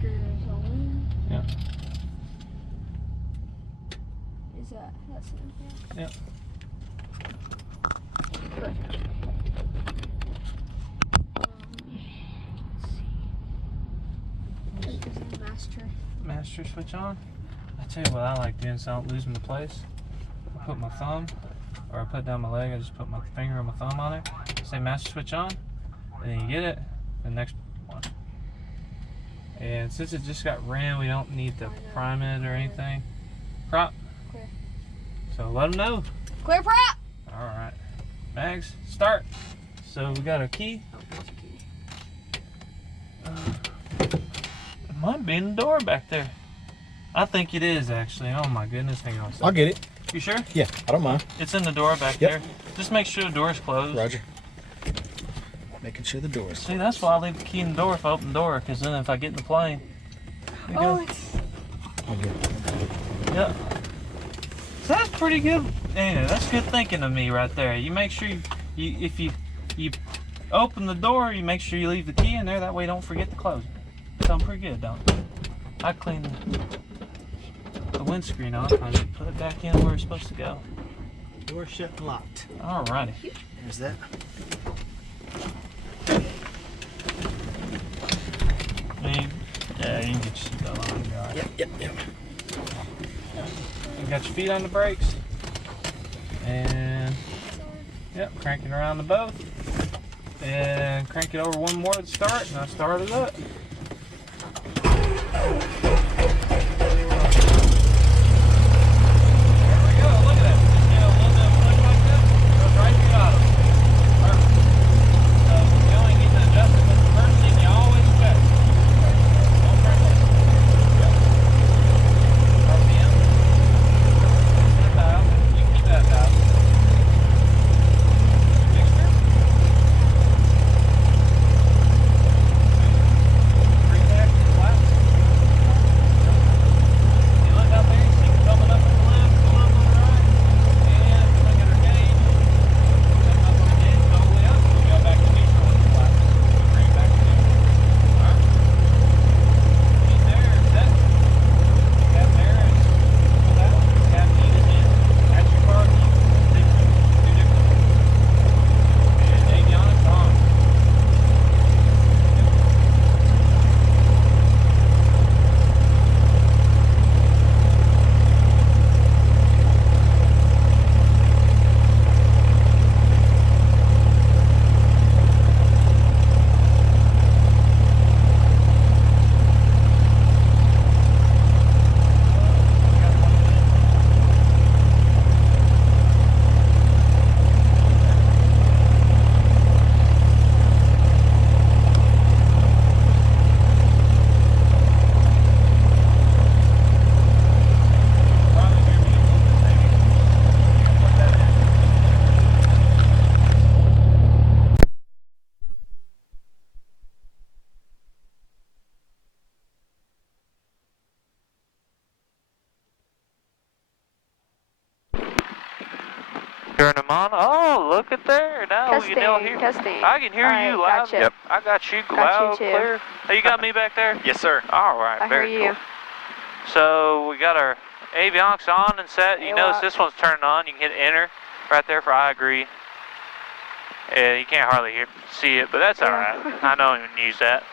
breakers on. Yeah. Is that's it? Yeah. Perfect. Let's see. Is the master? Master switch on. I tell you what I like doing so I don't lose my place. I put my thumb, or I put down my leg, I just put my finger and my thumb on it. Say master switch on, and then you get it, the next one. And since it just got ran, we don't need to prime it or anything. Prop. Clear. So let them know. Clear prop! Alright. Mags, start. So we got a key. Oh, there's a key. Might be in the door back there. I think it is actually. Oh my goodness, hang on a second. I'll get it. You sure? Yeah, I don't mind. It's in the door back Yep. there. Just make sure the door's closed. Roger. Making sure the door's See, that's why I leave the key in the door if I open the door, because then if I get in the plane. Oh, it's... I'll get it. Yeah. So that's pretty good. Yeah, that's good thinking of me right there. You make sure if you open the door, you make sure you leave the key in there. That way you don't forget to close it. Sound pretty good, don't it? I cleaned the windscreen off. I just put it back in where it's supposed to go. Door shut and locked. Alrighty. There's that. Yeah, you can get your seatbelt on. You're all right. Yep. You got your feet on the brakes. And, yep, crank it around the both. And crank it over one more to start, and I start it up. Turn them on. Oh, look at there. Now we can all hear. Testing. I can hear All you right, loud. gotcha. Yep. I got you loud, you too. clear. Hey, you got me back there? Yes, sir. All right. I very hear you. cool. So we got our avionics on and set. You notice AWOC. this one's turned on. You can hit enter right there for I agree. You can't hardly see it, but that's all right. I don't even use that.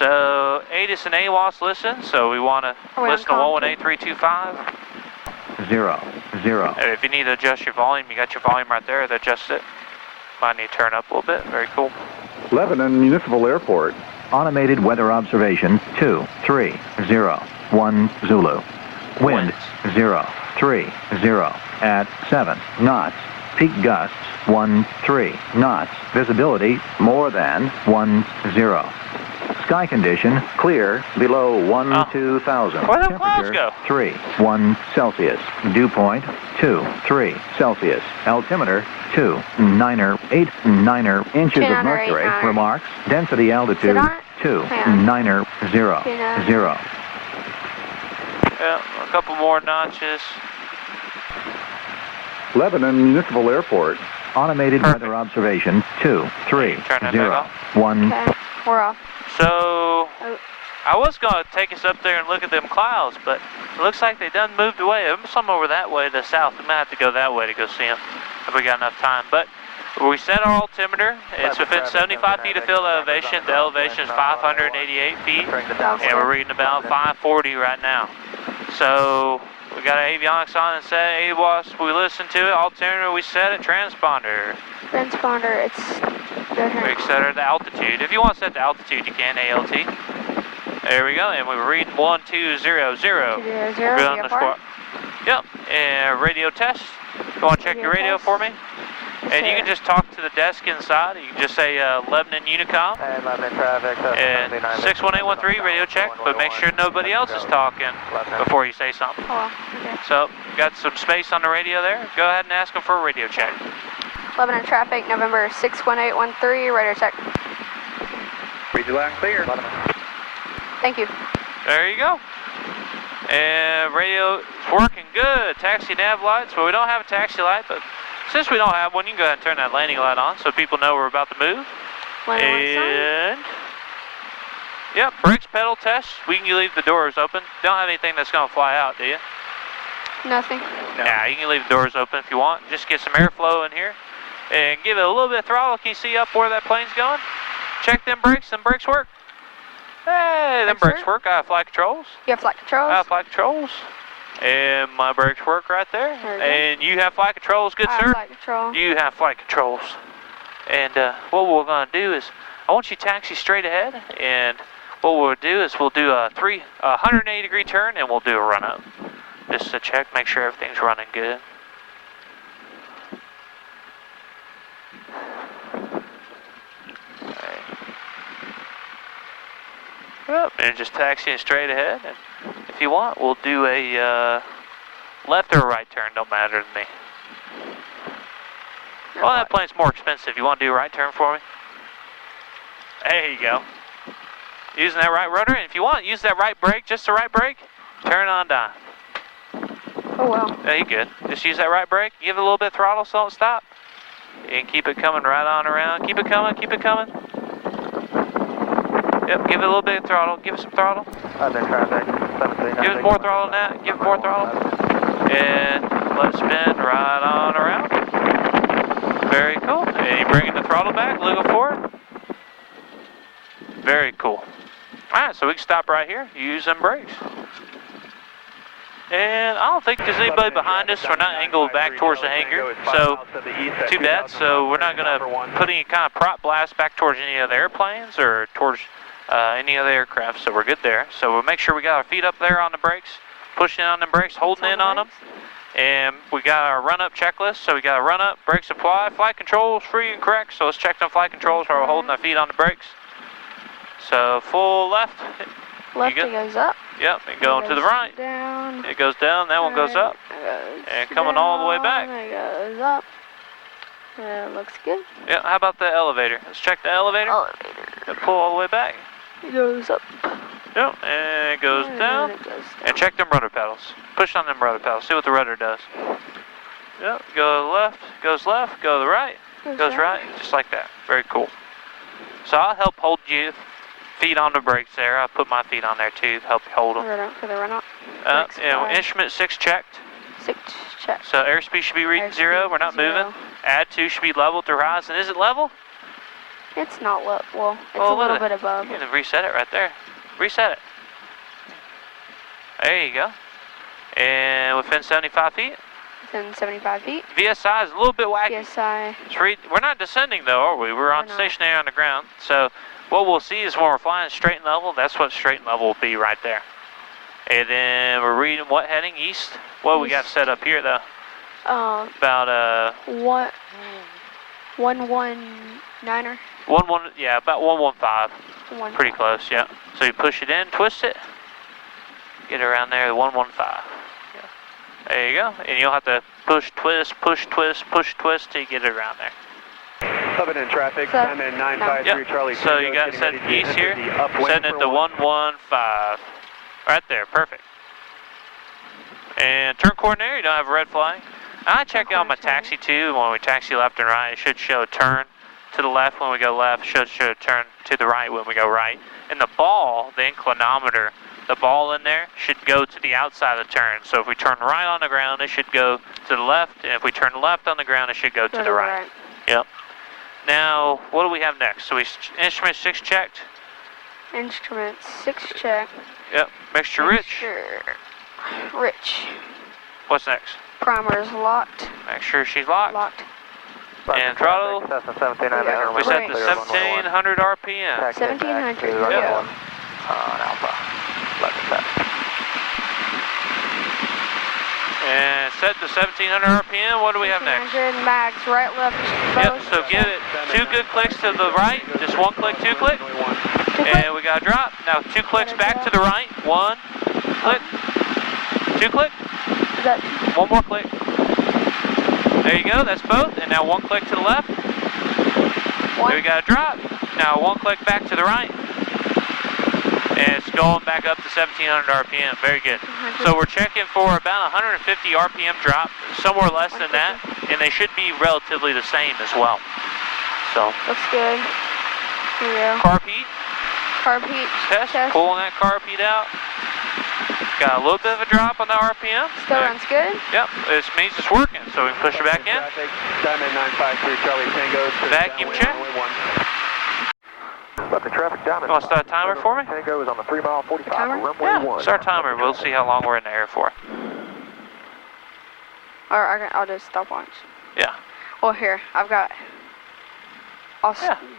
So ATIS and AWOS listen. So we want to listen to 118.325. 0, 0. If you need to adjust your volume, you got your volume right there. That adjusts it. Might need to turn up a little bit. Very cool. Lebanon Municipal Airport. Automated weather observation 2, 3, 0, 1 Zulu. Wind 0, 3, 0 at 7 knots. Peak gusts 1, 3 knots. Visibility more than 1, 0. Sky condition clear below 12,000. Where the clouds go? 3, 1 Celsius. Dew point 2, 3 Celsius. Altimeter 2, 9er, 8, 9er inches of 10 or mercury. 8 9er. Remarks. Density altitude Sit on it? 2, Hang on. 9er, 0, 10. 0. Yeah, a couple more notches. Lebanon Municipal Airport. Automated weather observation 2, 3, Turn that 0, back 1. Okay, we're off. So, I was going to take us up there and look at them clouds, but it looks like they done moved away. There's some over that way to the south. We might have to go that way to go see them if we got enough time. But we set our altimeter. It's within 75 feet of field elevation. The elevation is 588 feet, and we're reading about 540 right now. So we got our avionics on and set. AWAS, we listen to it. Altimeter, we set it. Transponder. Transponder, it's good We here. set the altitude. If you want to set the altitude, you can. ALT. There we go, and we were reading 1200. 200, Good on the VFR. squad. Yep, and radio test. You want to check your radio test. for me? And you sir. can just talk to the desk inside. You can just say Lebanon Unicom. And Lebanon traffic. And 61813 radio check, but make sure nobody else is talking before you say something. Oh, okay. So, got some space on the radio there. Go ahead and ask them for a radio check. Lebanon traffic, November 61813, radar check. Read you loud and clear. Thank you. There you go. And radio is working good. Taxi nav lights. Well, we don't have a taxi light, but since we don't have one, you can go ahead and turn that landing light on so people know we're about to move. Landing light sign. And yep, brakes pedal test. We can leave the doors open. Don't have anything that's going to fly out, do you? Nothing. Yeah, you can leave the doors open if you want. Just get some airflow in here and give it a little bit of throttle. Can you see up where that plane's going? Check them brakes. Them brakes work. Hey, them Brakes brakes work. I have flight controls. You have flight controls? I have flight controls. And my brakes work right there. There we go. And you have flight controls, good I have sir? flight control. You have flight controls. And what we're going to do is, I want you to taxi straight ahead. And what we'll do is we'll do a 180 degree turn and we'll do a run up. Just to check, make sure everything's running good. Yep, and just taxiing straight ahead. And if you want, we'll do a left or right turn, don't matter to me. Well, that plane's more expensive. You want to do a right turn for me? There you go. Using that right rudder, and if you want, use that right brake, just the right brake, turn on down. Oh, well. Yeah, you good. Just use that right brake, give it a little bit of throttle so don't stop. And keep it coming right on around. Keep it coming, keep it coming. Yep, give it a little bit of throttle. Give it some throttle. Lebanon traffic. 739. Give it more throttle than that. Give it more throttle. And let it spin right on around. Very cool. And you bringing the throttle back, looking forward. Very cool. Alright, so we can stop right here. Use them brakes. And I don't think there's anybody behind us. We're not angled back towards the hangar. So, too bad. So we're not going to put any kind of prop blast back towards any of the airplanes or towards any of the aircraft. So we're good there. So we'll make sure we got our feet up there on the brakes, pushing in on them brakes, holding in on them. And we got our run-up checklist. So we got a run-up, brakes apply, flight controls free and correct. So let's check them flight controls while we're holding our feet on the brakes. So full left. Left, it goes up. Yep, and going to the right. Down. It goes down, that one goes up. And coming all the way back. It goes up. Looks good. Yeah, how about the elevator? Let's check the elevator. Elevator. And pull all the way back. It goes up. Yep, and it goes And down. it goes down. And check them rudder pedals. Push on them rudder pedals. See what the rudder does. Yep, go to the left, go to the right, goes right, just like that. Very cool. So I'll help hold you. Feet on the brakes there. I'll put my feet on there too, help you hold them. For the run up. Instrument 6 checked. 6 check. So airspeed should be reading 0. We're not moving. Add 2 should be level to horizon. Is it level? It's not well. Well, it's Oh, a little look at bit above. You can reset it right there. Reset it. There you go. And within 75 feet. Within 75 feet. VSI is a little bit wacky. PSI. We're not descending though, are we? We're on not. stationary on the ground. So what we'll see is when we're flying straight and level, that's what straight and level will be right there. And then we're reading what heading? East? What we got set up here though? About What? 119er. yeah, about 115. Pretty close, yeah. So you push it in, twist it, get around there, 115. Yeah. There you go. And you'll have to push, twist till you get it around there. Lebanon traffic. So- I'm in 953 Yep. Charlie. So you got it set east here, setting it to 115. Right there, perfect. And turn coordinator, you don't have a red flag. I check out my taxi too. When we taxi left and right, it should show turn to the left when we go left, should turn to the right when we go right. And the ball, the inclinometer, the ball in there should go to the outside of the turn. So if we turn right on the ground, it should go to the left, and if we turn left on the ground, it should go to the right. Yep. Now, what do we have next? So we instrument 6 checked. Instrument 6 check. Yep. Mixture rich. Rich. What's next? Primer's locked. Make sure she's locked. Locked. And throttle. We set to 1700 RPM. 1700. Yep. On Alpha. Left set. And set to 1700 RPM. What do we have next? 1700 mags, right, left. Yep, both. so give it 2 good clicks to the right. Just 1 click, 2 click. And we got a drop. Now 2 clicks back to the right. 1 click. 2 click. Is that 1 more click. There you go, that's both. And now 1 click to the left. one? There we got a drop. Now 1 click back to the right. And it's going back up to 1700 RPM. Very good. So we're checking for about 150 RPM drop, somewhere less than that, and they should be relatively the same as well. So Looks good. Here we go. carb heat Carb heat test, pulling that carb heat out. Got a little bit of a drop on the RPM. Still runs good. Yep, this means it's working, so we can push it back in. Diamond 953 Charlie Tango. Vacuum check. Left the traffic Diamond. You want to start a timer for me? Tango is on the 3 mile 45 Timer? runway 1. Start a timer. We'll see how long we're in the air for. Or I'll just stopwatch. Yeah. Well, here, I've got.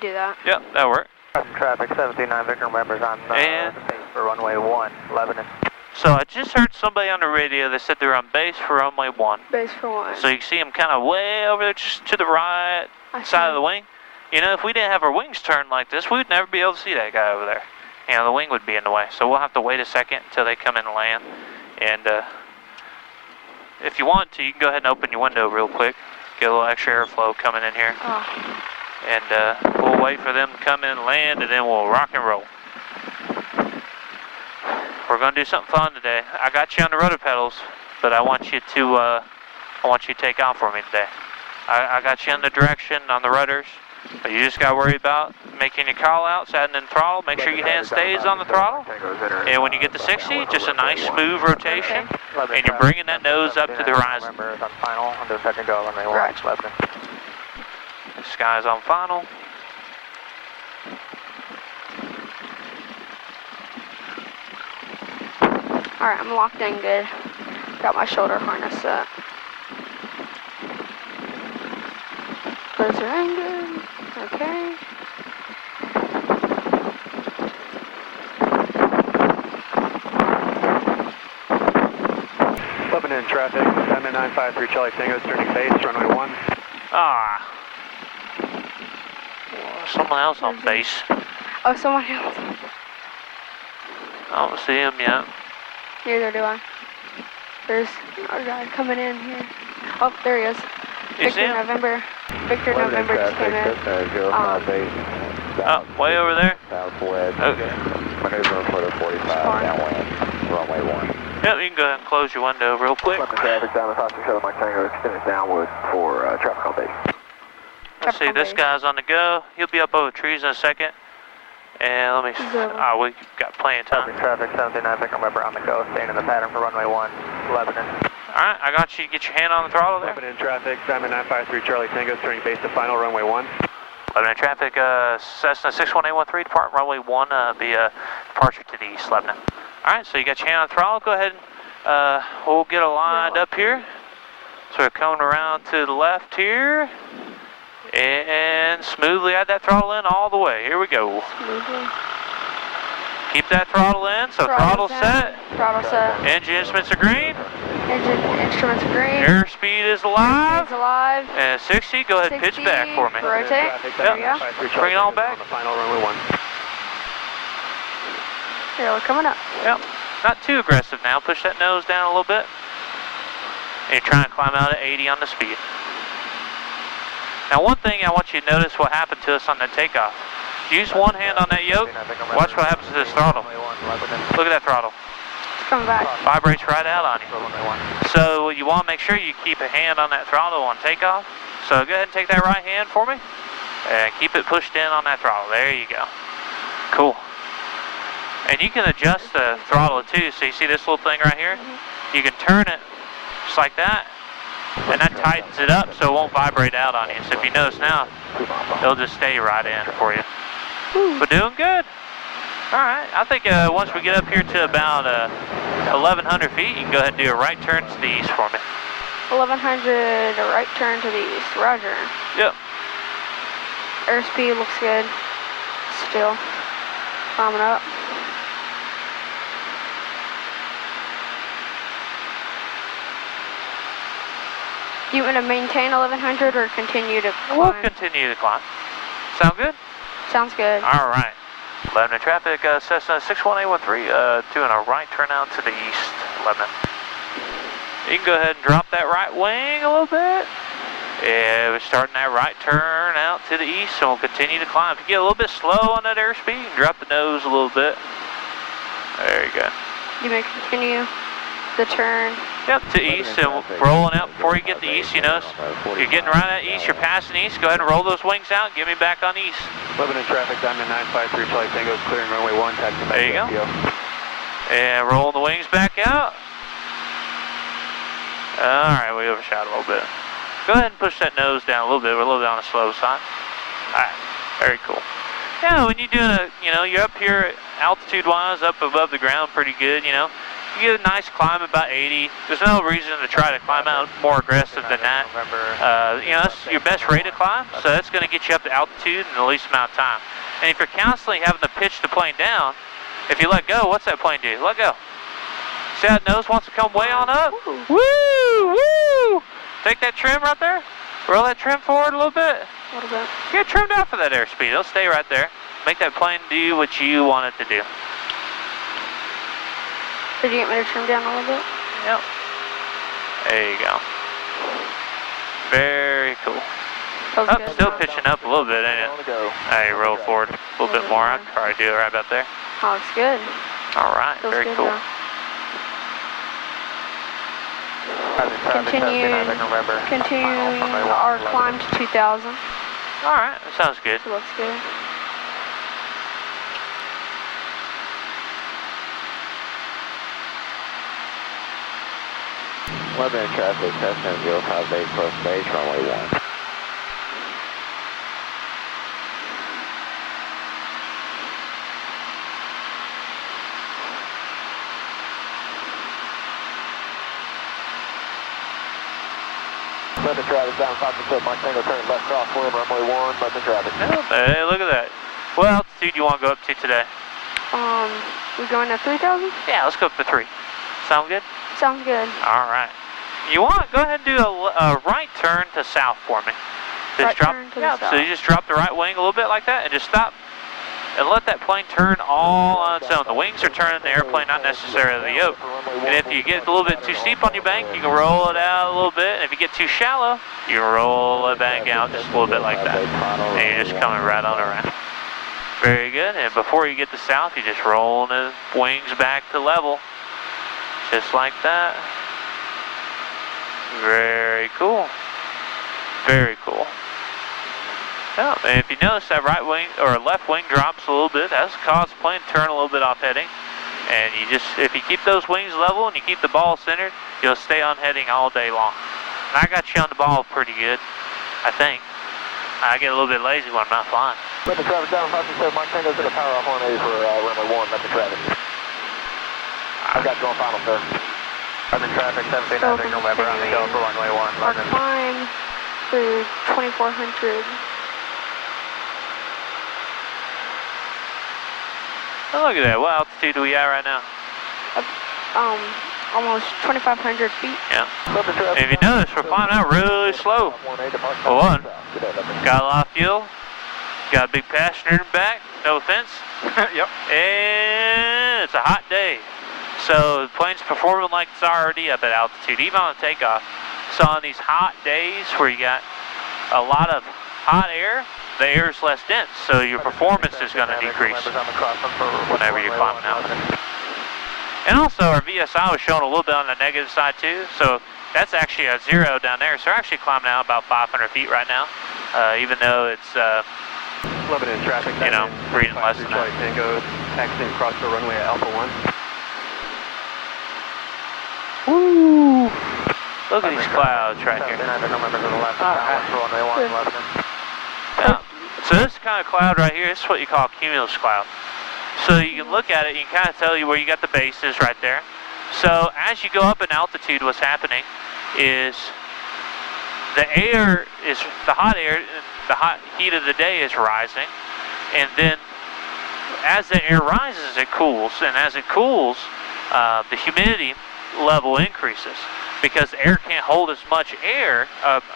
Do that. Yep, that'll work. Traffic 179 Victor members on And the base for runway 1, Lebanon. so I just heard somebody on the radio. They said they're on base for runway 1. Base for 1. So you can see them kind of way over there, just to the right side of the wing. You know, if we didn't have our wings turned like this, we would never be able to see that guy over there. You know, the wing would be in the way. So we'll have to wait a second until they come in and land. And if you want to, you can go ahead and open your window real quick. Get a little extra airflow coming in here. Oh. And we'll wait for them to come in and land, and then we'll rock and roll. We're gonna do something fun today. I got you on the rudder pedals, but I want you to take off for me today. I got you in the direction on the rudders, but you just gotta worry about making your call outs, adding in throttle. Make sure your hand stays on the throttle. And when you get to 60, just a nice smooth rotation, and you're bringing that nose up to the horizon. The sky's on final. Alright, I'm locked in good. Got my shoulder harness set. Close are in good. Okay. Lebanon traffic, Diamond 953 Charlie Tango, turning base, runway 1. Ah. Someone else on base. Oh, someone else. I don't see him yet. Neither do I. There's a guy coming in here. Oh, there he is. You see Victor him? November. Victor November just came in. Oh, way over there? Southwest. Okay. Maneuver for the 45, downwind, runway 1. Yep, you can go ahead and close your window real quick. Lebanon traffic, Diamond 567 Mike Tango, extended downward for traffic on base. Let's see, this guy's on the go. He'll be up over trees in a second. And let me, we got plenty of time. Traffic 79 Victor member on the go, staying in the pattern for runway 1, Lebanon. Alright, I got you. Get your hand on the throttle there. Lebanon traffic, Diamond 953 Charlie Tango, turning base to final, runway 1. Lebanon traffic, Cessna 61813, depart runway 1, be a departure to the east, Lebanon. Alright, so you got your hand on the throttle. Go ahead and we'll get it lined up here. So we're coming around to the left here. And smoothly add that throttle in all the way. Here we go. Keep that throttle in. So throttle set. Throttle set. Engine instruments are green. Engine instruments are green. Airspeed is alive. It's alive. And 60. Go ahead and pitch 60, back for me. Rotate. There we go. Bring it on back. Final runway 1. Here, we're coming up. Yep. Not too aggressive now. Push that nose down a little bit. And you're trying to climb out at 80 on the speed. Now one thing I want you to notice what happened to us on the takeoff. Use one hand on that yoke. Watch what happens to this throttle. Look at that throttle. It's coming back. Vibrates right out on you. So you want to make sure you keep a hand on that throttle on takeoff. So go ahead and take that right hand for me. And keep it pushed in on that throttle. There you go. Cool. And you can adjust the throttle too. So you see this little thing right here? You can turn it just like that. And that tightens it up so it won't vibrate out on you. So if you notice now, it'll just stay right in for you. But doing good. All right, I think once we get up here to about 1,100 feet, you can go ahead and do a right turn to the east for me. 1,100, a right turn to the east. Roger. Yep. Airspeed looks good. Still climbing up. You want to maintain 1,100 or continue to climb? We'll continue to climb. Sound good? Sounds good. All right. 11 in traffic, Cessna 61813, doing a right turn out to the east, 11. You can go ahead and drop that right wing a little bit. Yeah, we're starting that right turn out to the east, and we'll continue to climb. If you get a little bit slow on that airspeed, you can drop the nose a little bit. There you go. You may continue the turn. Yep, to east, and rolling out before you get the east, you notice you're getting right at east, you're passing east, go ahead and roll those wings out, get me back on east. 11 in traffic, Diamond 953, Charlie Tango, clearing runway 1, taxi back. There you go. And rolling the wings back out. Alright, we overshot a little bit. Go ahead and push that nose down a little bit, we're a little bit on the slow side. Alright, very cool. Yeah, when you're doing you're up here altitude-wise, up above the ground pretty good, You get a nice climb about 80. There's no reason to try to climb out more aggressive than that. That's your best rate of climb, so that's going to get you up to altitude in the least amount of time. And if you're constantly having to pitch the plane down, if you let go, what's that plane do? Let go. See how that nose wants to come way on up? Woo! Woo! Take that trim right there. Roll that trim forward a little bit. A little bit. Get trimmed out for that airspeed. It'll stay right there. Make that plane do what you want it to do. Did you get me to trim down a little bit? Yep. There you go. Very cool. Feels good. Still pitching up a little bit, ain't it? Hey, roll forward a little bit more. I can probably do it right about there. Oh, looks good. All right, Feels very good cool. now. Continuing our climb to 2,000. All right, that sounds good. It looks good. Weather in traffic, Cessna 058, close base, runway 1. Weather traffic down 5%, Mike Tango, turn left crosswind, runway 1, weather traffic. Hey, look at that. What altitude do you want to go up to today? We going to 3,000? Yeah, let's go up to 3. Sound good? Sounds good. All right. You want? Go ahead and do a right turn to south for me. Just Right drop, turn to the yeah, south. so you just drop the right wing a little bit like that and just stop and let that plane turn all on its own. The wings are turning the airplane, not necessarily the yoke. And if you get a little bit too steep on your bank, you can roll it out a little bit. And if you get too shallow, you can roll it back out just a little bit like that. And you're just coming right on around. Very good. And before you get to south, you just roll the wings back to level. Just like that. Very cool. Very cool. Yeah, and if you notice that right wing or left wing drops a little bit, that's caused the plane to turn a little bit off heading. And you just, if you keep those wings level and you keep the ball centered, you'll stay on heading all day long. And I got you on the ball pretty good, I think. I get a little bit lazy when I'm not flying. Weather traffic down 5%, Mike Tango's going to power off 180 for runway 1, weather traffic. I've got you on final, sir. I'm in traffic, 1790 November, on the go for runway 1. Our climb through 2,400. Oh, look at that. What altitude are we at right now? Almost 2,500 feet. Yeah. And if you notice, we're flying out really slow. For one, got a lot of fuel, got a big passenger in the back, no offense. Yep. And it's a hot day. So the plane's performing like it's already up at altitude, even on takeoff. So on these hot days where you got a lot of hot air, the air is less dense, so your performance is going to decrease whenever you're climbing out. And also our VSI was showing a little bit on the negative side too, so that's actually a 0 down there. So we're actually climbing out about 500 feet right now, even though it's Limited traffic. You know, breathing less than that. Tango, taxiing across the runway at Alpha 1. Woo! Look at these clouds right here. Yeah. So this kind of cloud right here, this is what you call cumulus cloud. So you can look at it, you can kind of tell you where you got the base is right there. So as you go up in altitude, what's happening is the hot heat of the day is rising, and then as the air rises, it cools, and as it cools, the humidity level increases because the air can't hold as much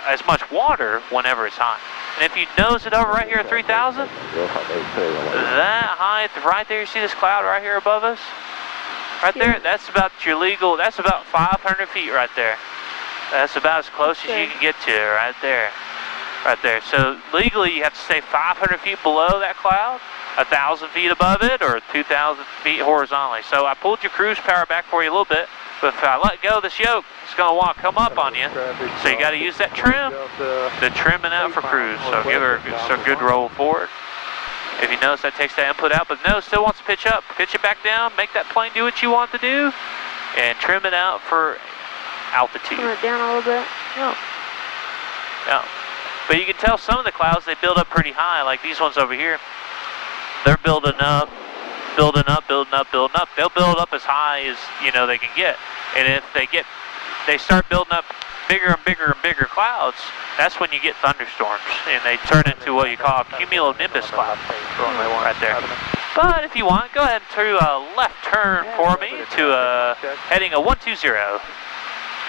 as much water whenever it's hot. And if you nose it over right here at 3,000, that height right there, you see this cloud right here above us? Right there, that's about that's about 500 feet right there. That's about as close as you can get to it right there. Right there. So legally you have to stay 500 feet below that cloud, 1,000 feet above it, or 2,000 feet horizontally. So I pulled your cruise power back for you a little bit, but if I let go of this yoke, it's going to want to come up on you. So you got to use that trim, the trimming out for cruise. So give her a good roll forward. If you notice, that takes that input out, but the nose still wants to pitch up. Pitch it back down, make that plane do what you want to do, and trim it out for altitude. Turn it down a little bit. Yeah. Yeah. But you can tell some of the clouds, they build up pretty high, like these ones over here. They're building up, building up, building up, building up. They'll build up as high as, they can get. And if they start building up bigger and bigger and bigger clouds, that's when you get thunderstorms. And they turn into what you call a cumulonimbus cloud right there. But if you want, go ahead and do a left turn for me to heading a 120.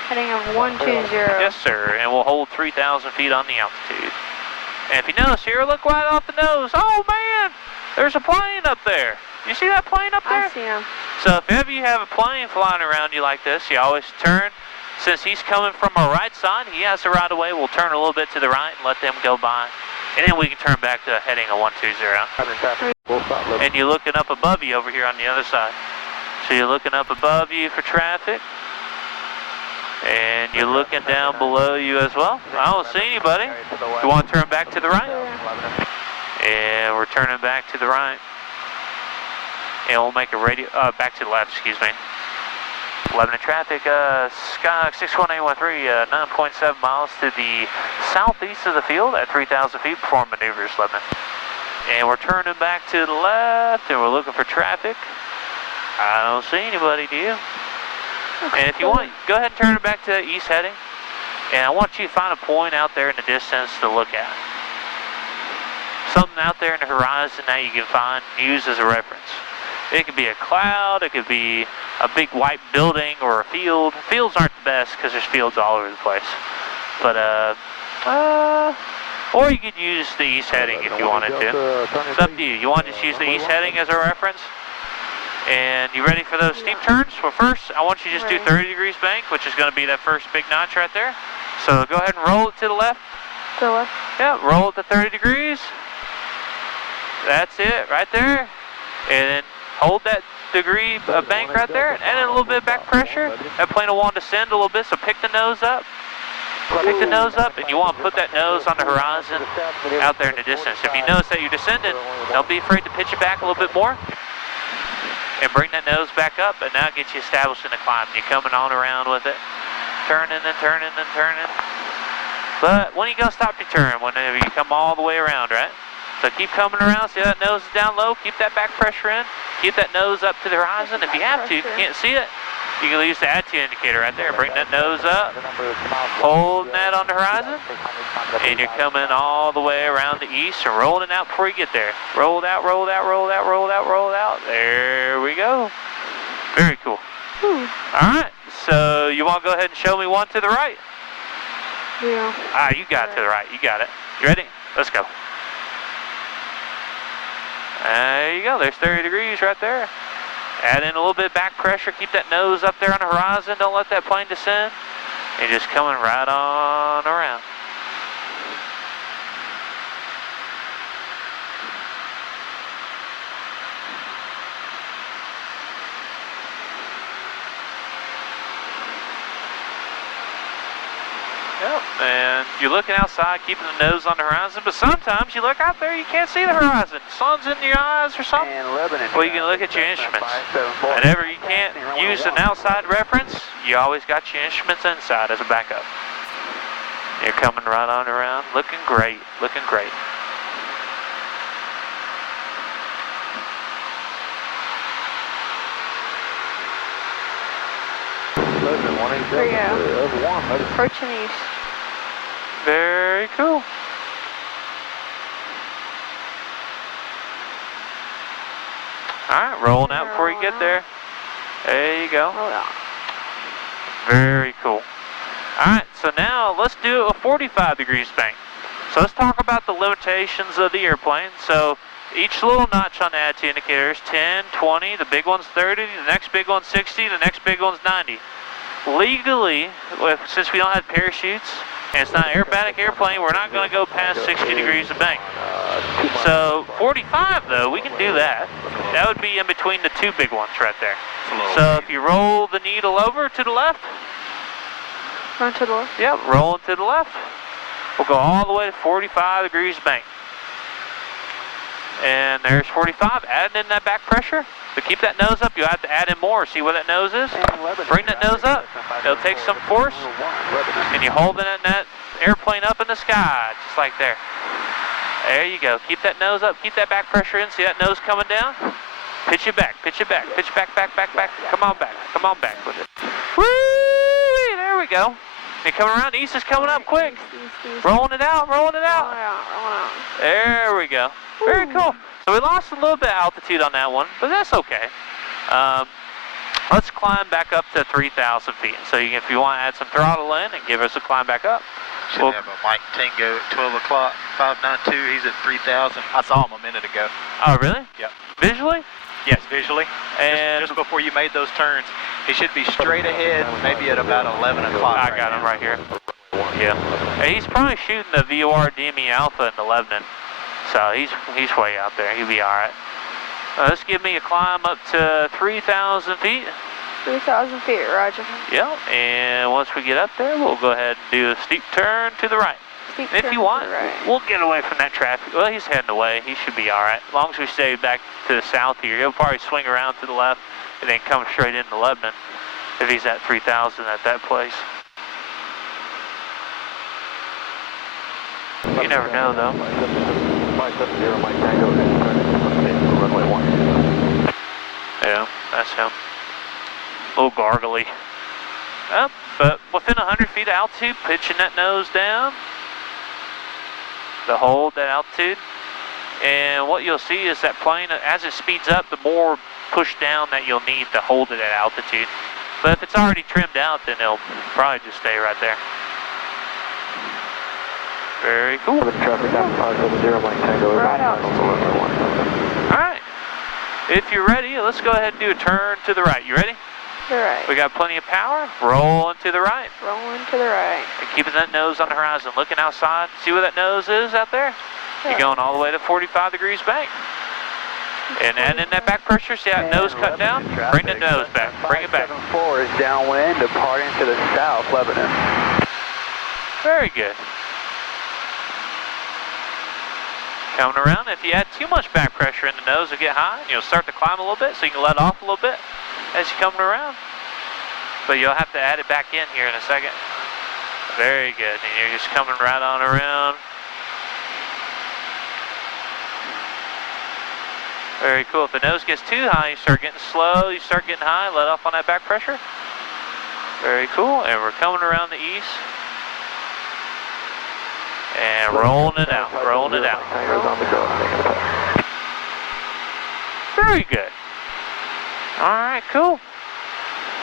Heading of 120. Yes, sir, and we'll hold 3,000 feet on the altitude. And if you notice here, look right off the nose. Oh, man, there's a plane up there. You see that plane up there? I see him. So if ever you have a plane flying around you like this, you always turn. Since he's coming from our right side, he has the right of way. We'll turn a little bit to the right and let them go by. And then we can turn back to heading a 120. And you're looking up above you over here on the other side. So you're looking up above you for traffic. And you're looking down below you as well. I don't see anybody. You want to turn back to the right? And we're turning back to the right. And we'll make a back to the left, excuse me. 11 in traffic, Skyhawk 61813, 9.7 miles to the southeast of the field at 3,000 feet, perform maneuvers, Lebanon. And we're turning back to the left, and we're looking for traffic. I don't see anybody, do you? And if you want, go ahead and turn it back to the east heading. And I want you to find a point out there in the distance to look at. Something out there in the horizon that you can find and use as a reference. It could be a cloud, it could be a big white building or a field. Fields aren't the best because there's fields all over the place. But, or you could use the east heading if you wanted to. It's up to you. You want to just use the east heading as a reference? And you ready for those steep turns? Well, first, I want you to just do 30 degrees bank, which is going to be that first big notch right there. So go ahead and roll it to the left. To the left? Yeah, roll it to 30 degrees. That's it, right there. And then hold that degree bank right there, and add a little bit of back pressure. That plane will want to descend a little bit, so pick the nose up. Pick the nose up, and you want to put that nose on the horizon out there in the distance. If you notice that you're descending, don't be afraid to pitch it back a little bit more. And bring that nose back up, and now get you established in the climb. You're coming on around with it. Turning and turning and turning. But when are you going to stop your turn? Whenever you come all the way around, right? So keep coming around, see that nose is down low, keep that back pressure in, keep that nose up to the horizon. If you have to, if you can't see it, you can use the attitude indicator right there. Bring that nose up, holding that on the horizon, and you're coming all the way around the east and rolling it out before you get there. Roll it out, roll it out, roll it out, roll it out, roll it out. There we go. Very cool. All right, so you want to go ahead and show me one to the right? Yeah. You got it to the right. You got it. You ready? Let's go. There you go. There's 30 degrees right there. Add in a little bit of back pressure. Keep that nose up there on the horizon. Don't let that plane descend. And just coming right on around. Yep, and And you're looking outside, keeping the nose on the horizon, but sometimes you look out there, you can't see the horizon. Sun's in your eyes or something. And Lebanon. Well, you can look at your instruments. Whenever you can't use an outside reference, you always got your instruments inside as a backup. You're coming right on around, looking great, looking great. Lebanon 187. There you go. Of 1, that is Approaching east. Very cool. Alright, rolling out before you get there. There you go. Roll out. Very cool. Alright, so now let's do a 45 degrees bank. So let's talk about the limitations of the airplane. So each little notch on the attitude indicator is 10, 20, the big one's 30, the next big one's 60, the next big one's 90. Legally, since we don't have parachutes, and it's not an aerobatic airplane, we're not going to go past 60 degrees of bank. So 45 though, we can do that. That would be in between the two big ones right there. So if you roll the needle over to the left, Run to the left. yep, rolling to the left. We'll go all the way to 45 degrees bank. And there's 45, adding in that back pressure. To keep that nose up, you'll have to add in more. See where that nose is? Bring that nose up. It'll take some force, and you're holding that airplane up in the sky, just like there. There you go. Keep that nose up, keep that back pressure in. See that nose coming down? Pitch it back, pitch it back, pitch back, back, back, back. Come on back with it. Woo! There we go. You're coming around, east is coming up quick. East. Rolling it out, rolling it Roll out. out, roll out. There we go. Very cool. So we lost a little bit of altitude on that one, but that's okay. Let's climb back up to 3,000 feet. So if you want to add some throttle in and give us a climb back up. Should have a Mike Tango at 12 o'clock, 592, he's at 3,000. I saw him a minute ago. Oh, really? Yep. Visually? Yes, visually. And Just before you made those turns, he should be straight ahead, maybe at about 11 o'clock. I got him right here. Yeah. Hey, he's probably shooting the VOR DME Alpha in the Lebanon. So he's way out there. He'll be all right. Let's give me a climb up to 3,000 feet. 3,000 feet, roger. Yep, and once we get up there, we'll go ahead and do a steep turn to the right. Steep If turn you to want, the right. we'll get away from that traffic. Well, he's heading away. He should be all right. As long as we stay back to the south here, he'll probably swing around to the left and then come straight into Lebanon if he's at 3,000 at that place. You never know, though. 570, Mike Tango, runway 1. Yeah, that's him. A little gargly. But within 100 feet of altitude, pitching that nose down to hold that altitude. And what you'll see is that plane, as it speeds up, the more push down that you'll need to hold it at altitude. But if it's already trimmed out, then it'll probably just stay right there. Very cool. Traffic down 570, Mike Tango, Right out. runway 1. Alright. If you're ready, let's go ahead and do a turn to the right. You ready? To the right. We got plenty of power. Rolling to the right. Rolling to the right. And keeping that nose on the horizon, looking outside. See where that nose is out there? You're going all the way to 45 degrees bank. And add in that back pressure. See that nose cut down? Bring the nose back. Bring it back. 574 is downwind, departing to the south, Lebanon. Very good. Coming around, if you add too much back pressure in the nose, it'll get high, and you'll start to climb a little bit, so you can let off a little bit as you're coming around. But you'll have to add it back in here in a second. Very good, and you're just coming right on around. Very cool. If the nose gets too high, you start getting slow, you start getting high, let off on that back pressure. Very cool, and we're coming around the east. And rolling it out, rolling it out. Very good. Alright, cool.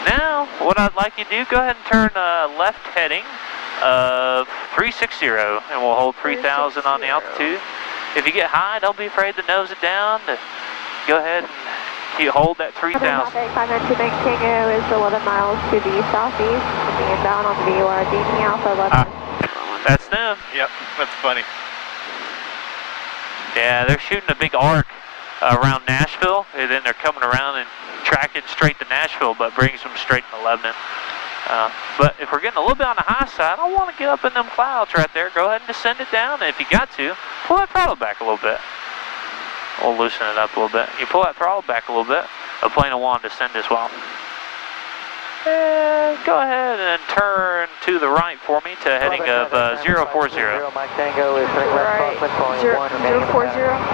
Now, what I'd like you to do, go ahead and turn left heading of 360, and we'll hold 3,000 on the altitude. If you get high, don't be afraid to nose it down. Go ahead and hold that 3,000. 592 Bank Tango is 11 miles to the southeast, and inbound on the VOR DME Alpha 11. That's them. Yep, that's funny. Yeah, they're shooting a big arc around Nashville, and then they're coming around and tracking straight to Nashville, but brings them straight to Lebanon. But if we're getting a little bit on the high side, I don't want to get up in them clouds right there. Go ahead and descend it down. And if you got to, pull that throttle back a little bit. We'll loosen it up a little bit. You pull that throttle back a little bit, the plane will want to descend as well. And go ahead and turn to the right for me to heading of 040. Mike Tango is turning left crosswind, following 1 remaining. 040?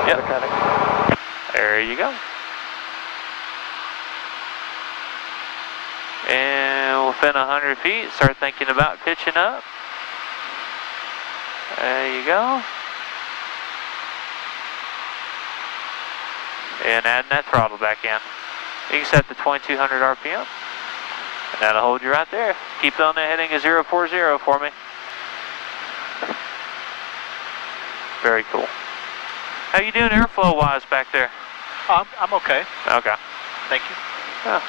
Yep. There you go. And within 100 feet, start thinking about pitching up. There you go. And adding that throttle back in. You can set the 2200 RPM. And that'll hold you right there. Keep on the heading of 040 for me. Very cool. How you doing airflow wise back there? I'm okay. Okay. Thank you. Yeah.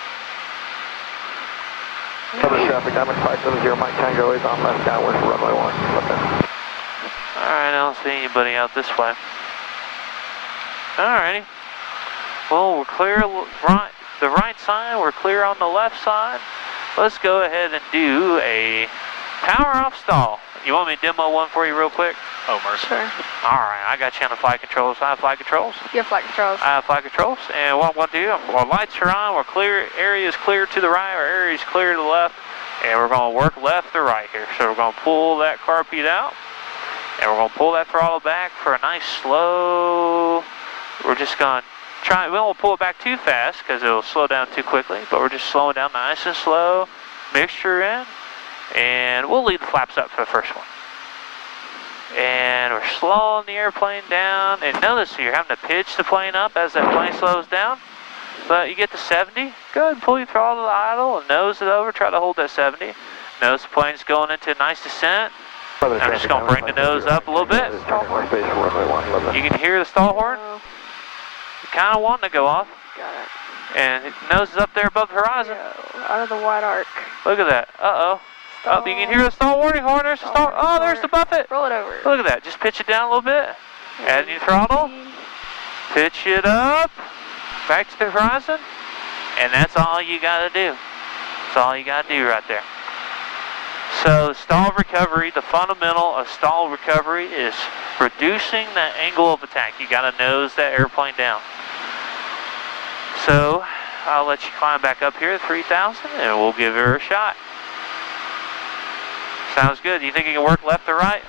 Cover traffic, Diamond 570, Mike Tango is on left downwind for runway 1. Alright, I don't see anybody out this way. Alrighty. Well, we're clear right, the right side, we're clear on the left side. Let's go ahead and do a power off stall. You want me to demo one for you real quick? Oh, mercy. Sure. Alright, I got you on the flight controls. I have flight controls. You have flight controls. I have flight controls. And what I'm going to do, our lights are on, we're clear, area is clear to the right, our area is clear to the left. And we're going to work left to right here. So we're going to pull that carpet out. And we're going to pull that throttle back for a nice slow, we're just going to try, we won't pull it back too fast because it'll slow down too quickly, but we're just slowing down nice and slow, mixture in, and we'll leave the flaps up for the first one. And we're slowing the airplane down, and notice you're having to pitch the plane up as that plane slows down, but you get to 70, go ahead and pull your throttle to idle and nose it over, try to hold that 70. Notice the plane's going into a nice descent. I'm just going to bring the nose up a little bit. You can hear the stall horn. Kind of wanting to go off. Got it. And it nose is up there above the horizon. Yo, out of the wide arc. Look at that. Uh-oh. Oh, you can hear the stall warning horn. There's the stall. Oh, there's the buffet. Roll it over. Look at that. Just pitch it down a little bit. Add your throttle. Pitch it up. Back to the horizon. And that's all you got to do. That's all you got to do right there. So stall recovery, the fundamental of stall recovery is reducing that angle of attack. You got to nose that airplane down. So I'll let you climb back up here at 3,000 and we'll give her a shot. Sounds good. You think you can work left or right?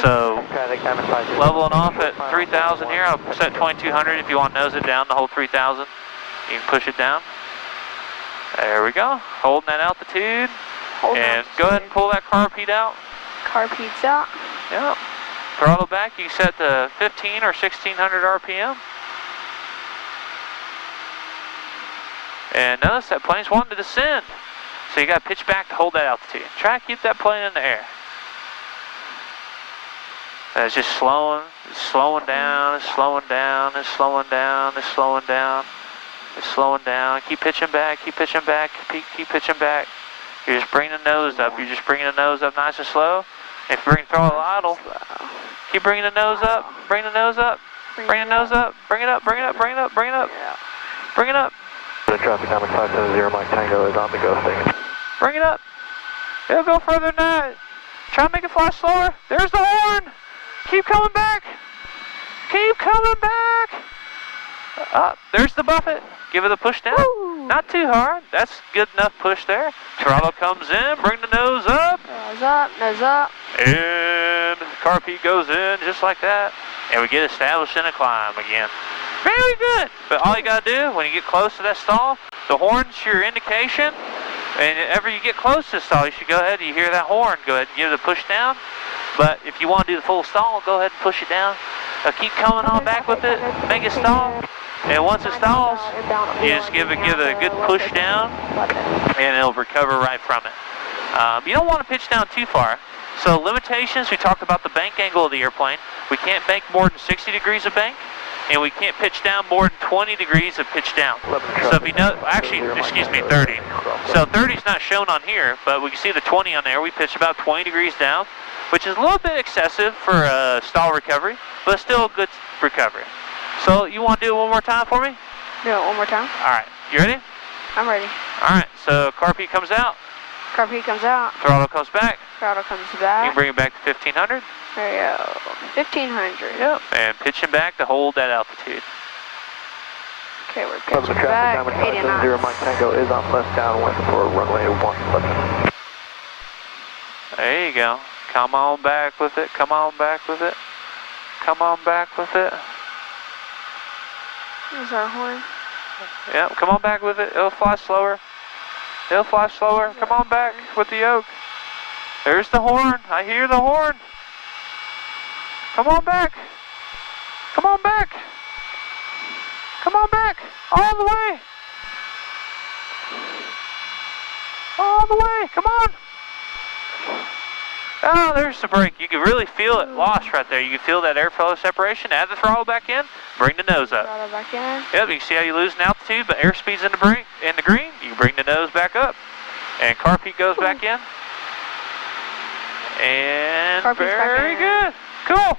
So leveling off at 3,000 here. I'll set 2,200 if you want to nose it down the whole 3,000. You can push it down. There we go. Holding that altitude. And go ahead and pull that carpet out. Carpet's out. Yeah. Throttle back. You can set to 15 or 1,600 RPM. And notice that plane's wanting to descend. So you got to pitch back to hold that altitude. Try to keep that plane in the air. And it's just slowing down, it's slowing down, it's slowing down, it's slowing down, it's slowing down. Keep pitching back, keep pitching back, keep pitching back. You're just bringing the nose up. You're just bringing the nose up nice and slow. If you bring throttle idle, keep bringing the nose up, bring the nose up, bring the nose up, bring it up, bring it up, bring it up, bring it up, bring it up. The traffic Diamond 570, Mike Tango is on the go station. Bring it up. It'll go further than that. Try to make it fly slower. There's the horn. Keep coming back. Keep coming back. There's the buffet. Give it a push down. Woo. Not too hard. That's good enough push there. Throttle comes in. Bring the nose up. Nose up, nose up. And carpet goes in just like that. And we get established in a climb again. Very good. But all you got to do when you get close to that stall, the horn's your indication. And whenever you get close to the stall, you should go ahead and you hear that horn. Go ahead and give it a push down. But if you want to do the full stall, go ahead and push it down. Keep coming on back with it. Make it stall. And once it stalls, you just give it a good push down, and it'll recover right from it. You don't want to pitch down too far. So limitations, we talked about the bank angle of the airplane. We can't bank more than 60 degrees of bank, and we can't pitch down more than 20 degrees of pitch down. So if you know, actually, excuse me, 30. So 30 is not shown on here, but we can see the 20 on there. We pitch about 20 degrees down, which is a little bit excessive for stall recovery, but still a good recovery. So you want to do it one more time for me? Do it one more time. All right, you ready? I'm ready. All right, so carpet comes out. Copy comes out. Throttle comes back. Throttle comes You back. can bring it back to 1500. There you go. 1500. Yep. And pitching back to hold that altitude. Okay, we're Over the pitching traffic, back. Diamond 80 570 knots. Mike Tango is on left downwind for runway 1 left. There you go. Come on back with it. Come on back with it. Come on back with it. There's our horn. Yep, come on back with it. It'll fly slower. It'll fly slower. Come on back with the yoke. There's the horn. I hear the horn. Come on back. Come on back. Come on back. All the way. All the way. Come on. Oh, there's the brake. You can really feel it lost right there. You can feel that airflow separation. Add the throttle back in. Bring the nose up. Throttle back in. Yep, you can see how you lose in altitude, but airspeed's in the brake, in the green. You can bring the nose back up. And carb heat goes back in. And Carb heat's back very in. good. Cool.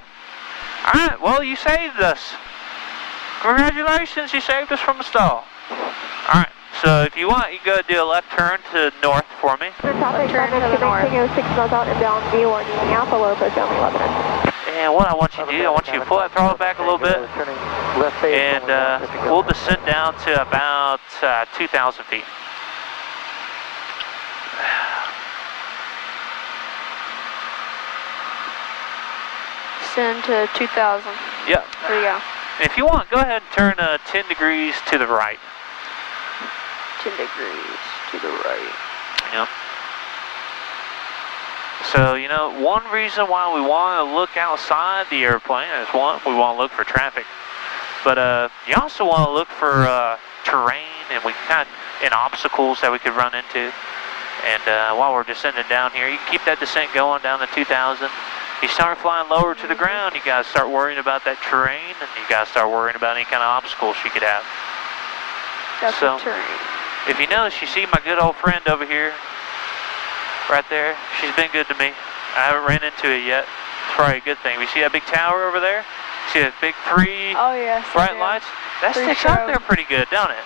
All right, well, you saved us. Congratulations, you saved us from a stall. All right, so if you want, you can go do a left turn to north for me. Traffic turn to the north. 6 miles out inbound view or Union Alpha, low approach only Lebanon. And what I want you to do, I want you to pull that throttle back a little bit, and we'll descend down to about 2,000 feet. Send to 2000. Yep. There you go. And if you want, go ahead and turn 10 degrees to the right. 10 degrees to the right. Yep. So, you know, one reason why we want to look outside the airplane is one, we want to look for traffic. But you also want to look for terrain and and obstacles that we could run into. And while we're descending down here, you can keep that descent going down to 2,000. You start flying lower to the ground, you guys start worrying about that terrain, and you guys start worrying about any kind of obstacles you could have. That's So- the terrain. If you notice, you see my good old friend over here, right there. She's been good to me. I haven't ran into it yet. It's probably a good thing. You see that big tower over there? See that big 3 Oh, yes. I bright do. lights? That Three sticks up strobe. there pretty good, don't it?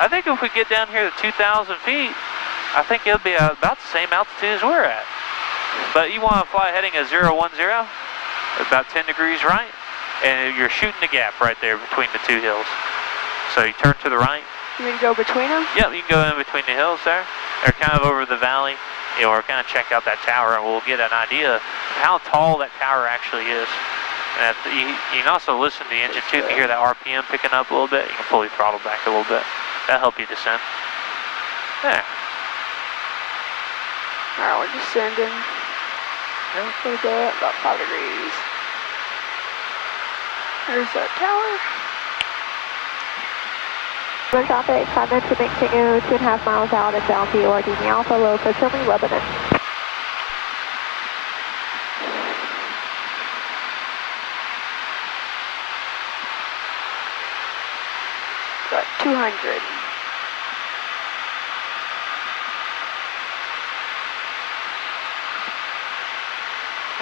I think if we get down here to 2,000 feet, I think it'll be about the same altitude as we're at. But you want to fly heading at 010, about 10 degrees right, and you're shooting the gap right there between the two hills. So you turn to the right. You mean to go between them? Yep, you can go in between the hills there, or kind of over the valley, or kind of check out that tower, and we'll get an idea of how tall that tower actually is. And you can also listen to the engine too. If you hear that RPM picking up a little bit, you can pull your throttle back a little bit. That'll help you descend. There. Alright, we're descending. Pretty good, about 5 degrees. There's that tower. Road traffic, 5 minutes to Tango, 2.5 miles out inbound view or Union Alpha, low approach only Lebanon. Got 200.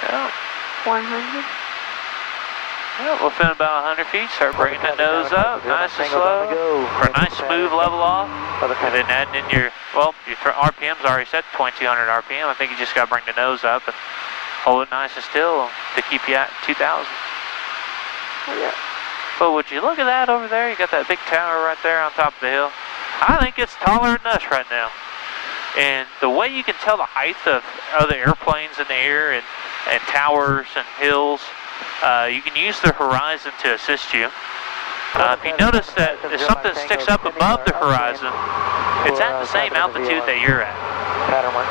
Yeah. 100. Yeah, within about 100 feet, start bringing the nose up, nice and slow, for a nice smooth level off, and then adding in your RPM's already set to 2200 RPM. I think you just got to bring the nose up and hold it nice and still to keep you at 2000. Oh, yeah. But would you look at that over there? You got that big tower right there on top of the hill. I think it's taller than us right now. And the way you can tell the height of other airplanes in the air and towers and hills, you can use the horizon to assist you. If you notice that if something sticks up above the horizon, it's at the same altitude that you're at. Pattern one.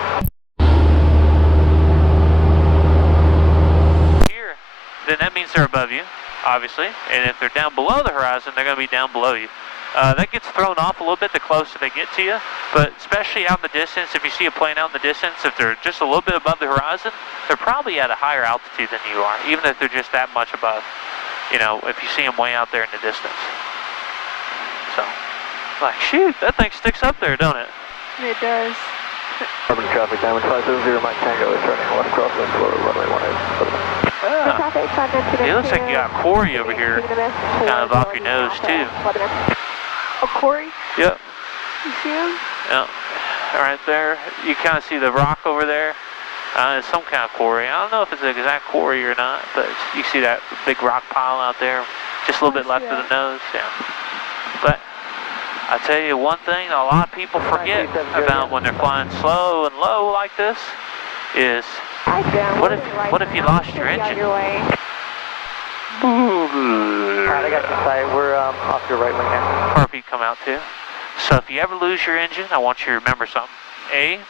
Here, then that means they're above you, obviously. And if they're down below the horizon, they're going to be down below you. That gets thrown off a little bit the closer they get to you, but especially out in the distance, if you see a plane out in the distance, if they're just a little bit above the horizon, they're probably at a higher altitude than you are, even if they're just that much above, you know, if you see them way out there in the distance. So, like, shoot, that thing sticks up there, don't it? It does. Urban traffic, Diamond 570 Mike Tango is turning left crosswind below runway 18. Ah, Traffic, 5 minutes to it looks like you got Corey over here, kind of off your nose, too. Oh, Corey? Yep. You see him? Yeah. right there. You kind of see the rock over there. It's some kind of quarry. I don't know if it's an exact quarry or not, but you see that big rock pile out there, just a little bit left of the nose. Yeah. But I tell you one thing, a lot of people forget about when they're flying slow and low like this is what if you lost your engine? Alright, I got the sight. We're off your right wing now. Harpy come out too. So if you ever lose your engine, I want you to remember something. A,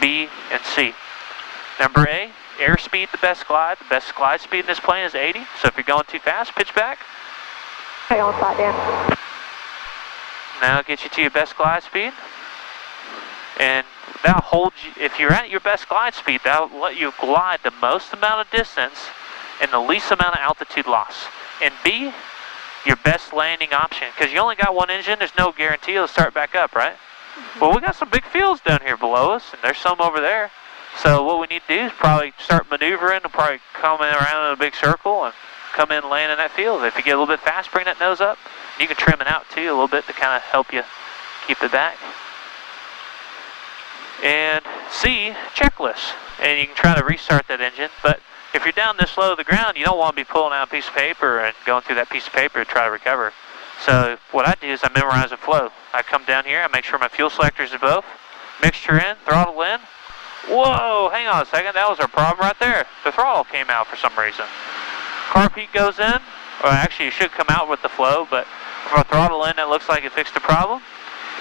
B, and C. Number A, airspeed the best glide. The best glide speed in this plane is 80. So if you're going too fast, pitch back. Okay, on flat down. Now get you to your best glide speed. And that'll hold you, if you're at your best glide speed, that'll let you glide the most amount of distance and the least amount of altitude loss. And B, your best landing option, because you only got one engine, there's no guarantee it'll start back up, right? Well, we got some big fields down here below us, and there's some over there. So what we need to do is probably start maneuvering and probably come in around in a big circle and come in and land in that field. If you get a little bit fast, bring that nose up. You can trim it out too a little bit to kind of help you keep it back. And C, checklist. And you can try to restart that engine, but if you're down this low to the ground, you don't want to be pulling out a piece of paper and going through that piece of paper to try to recover. So what I do is I memorize the flow. I come down here, I make sure my fuel selectors are both. Mixture in, throttle in. Whoa, hang on a second, that was our problem right there. The throttle came out for some reason. Carb heat goes in, or actually it should come out with the flow, but if our throttle in, that looks like it fixed the problem.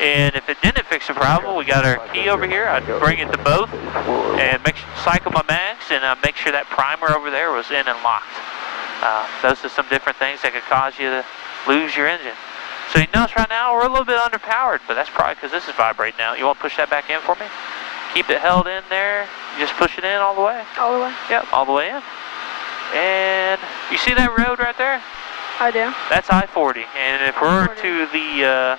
And if it didn't fix the problem, we got our key over here. I'd bring it to both and cycle my mags and make sure that primer over there was in and locked. Those are some different things that could cause you to lose your engine. So you notice right now we're a little bit underpowered, but that's probably because this is vibrating now. You want to push that back in for me? Keep it held in there. Just push it in all the way. All the way? Yep, all the way in. And you see that road right there? I do. That's I-40. And if we're to the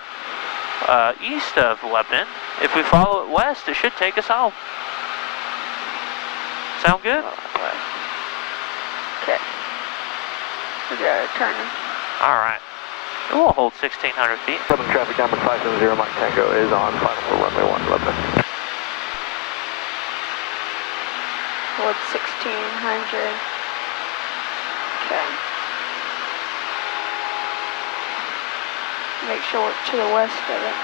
east of Lebanon, if we follow it west, it should take us home. Sound good? Okay. We got it turning. All right. We'll hold 1,600 feet. Southern traffic number 570 Mike Tango is on final for runway 1 Lebanon. Hold 1,600. Okay. Make sure we're to the west of it.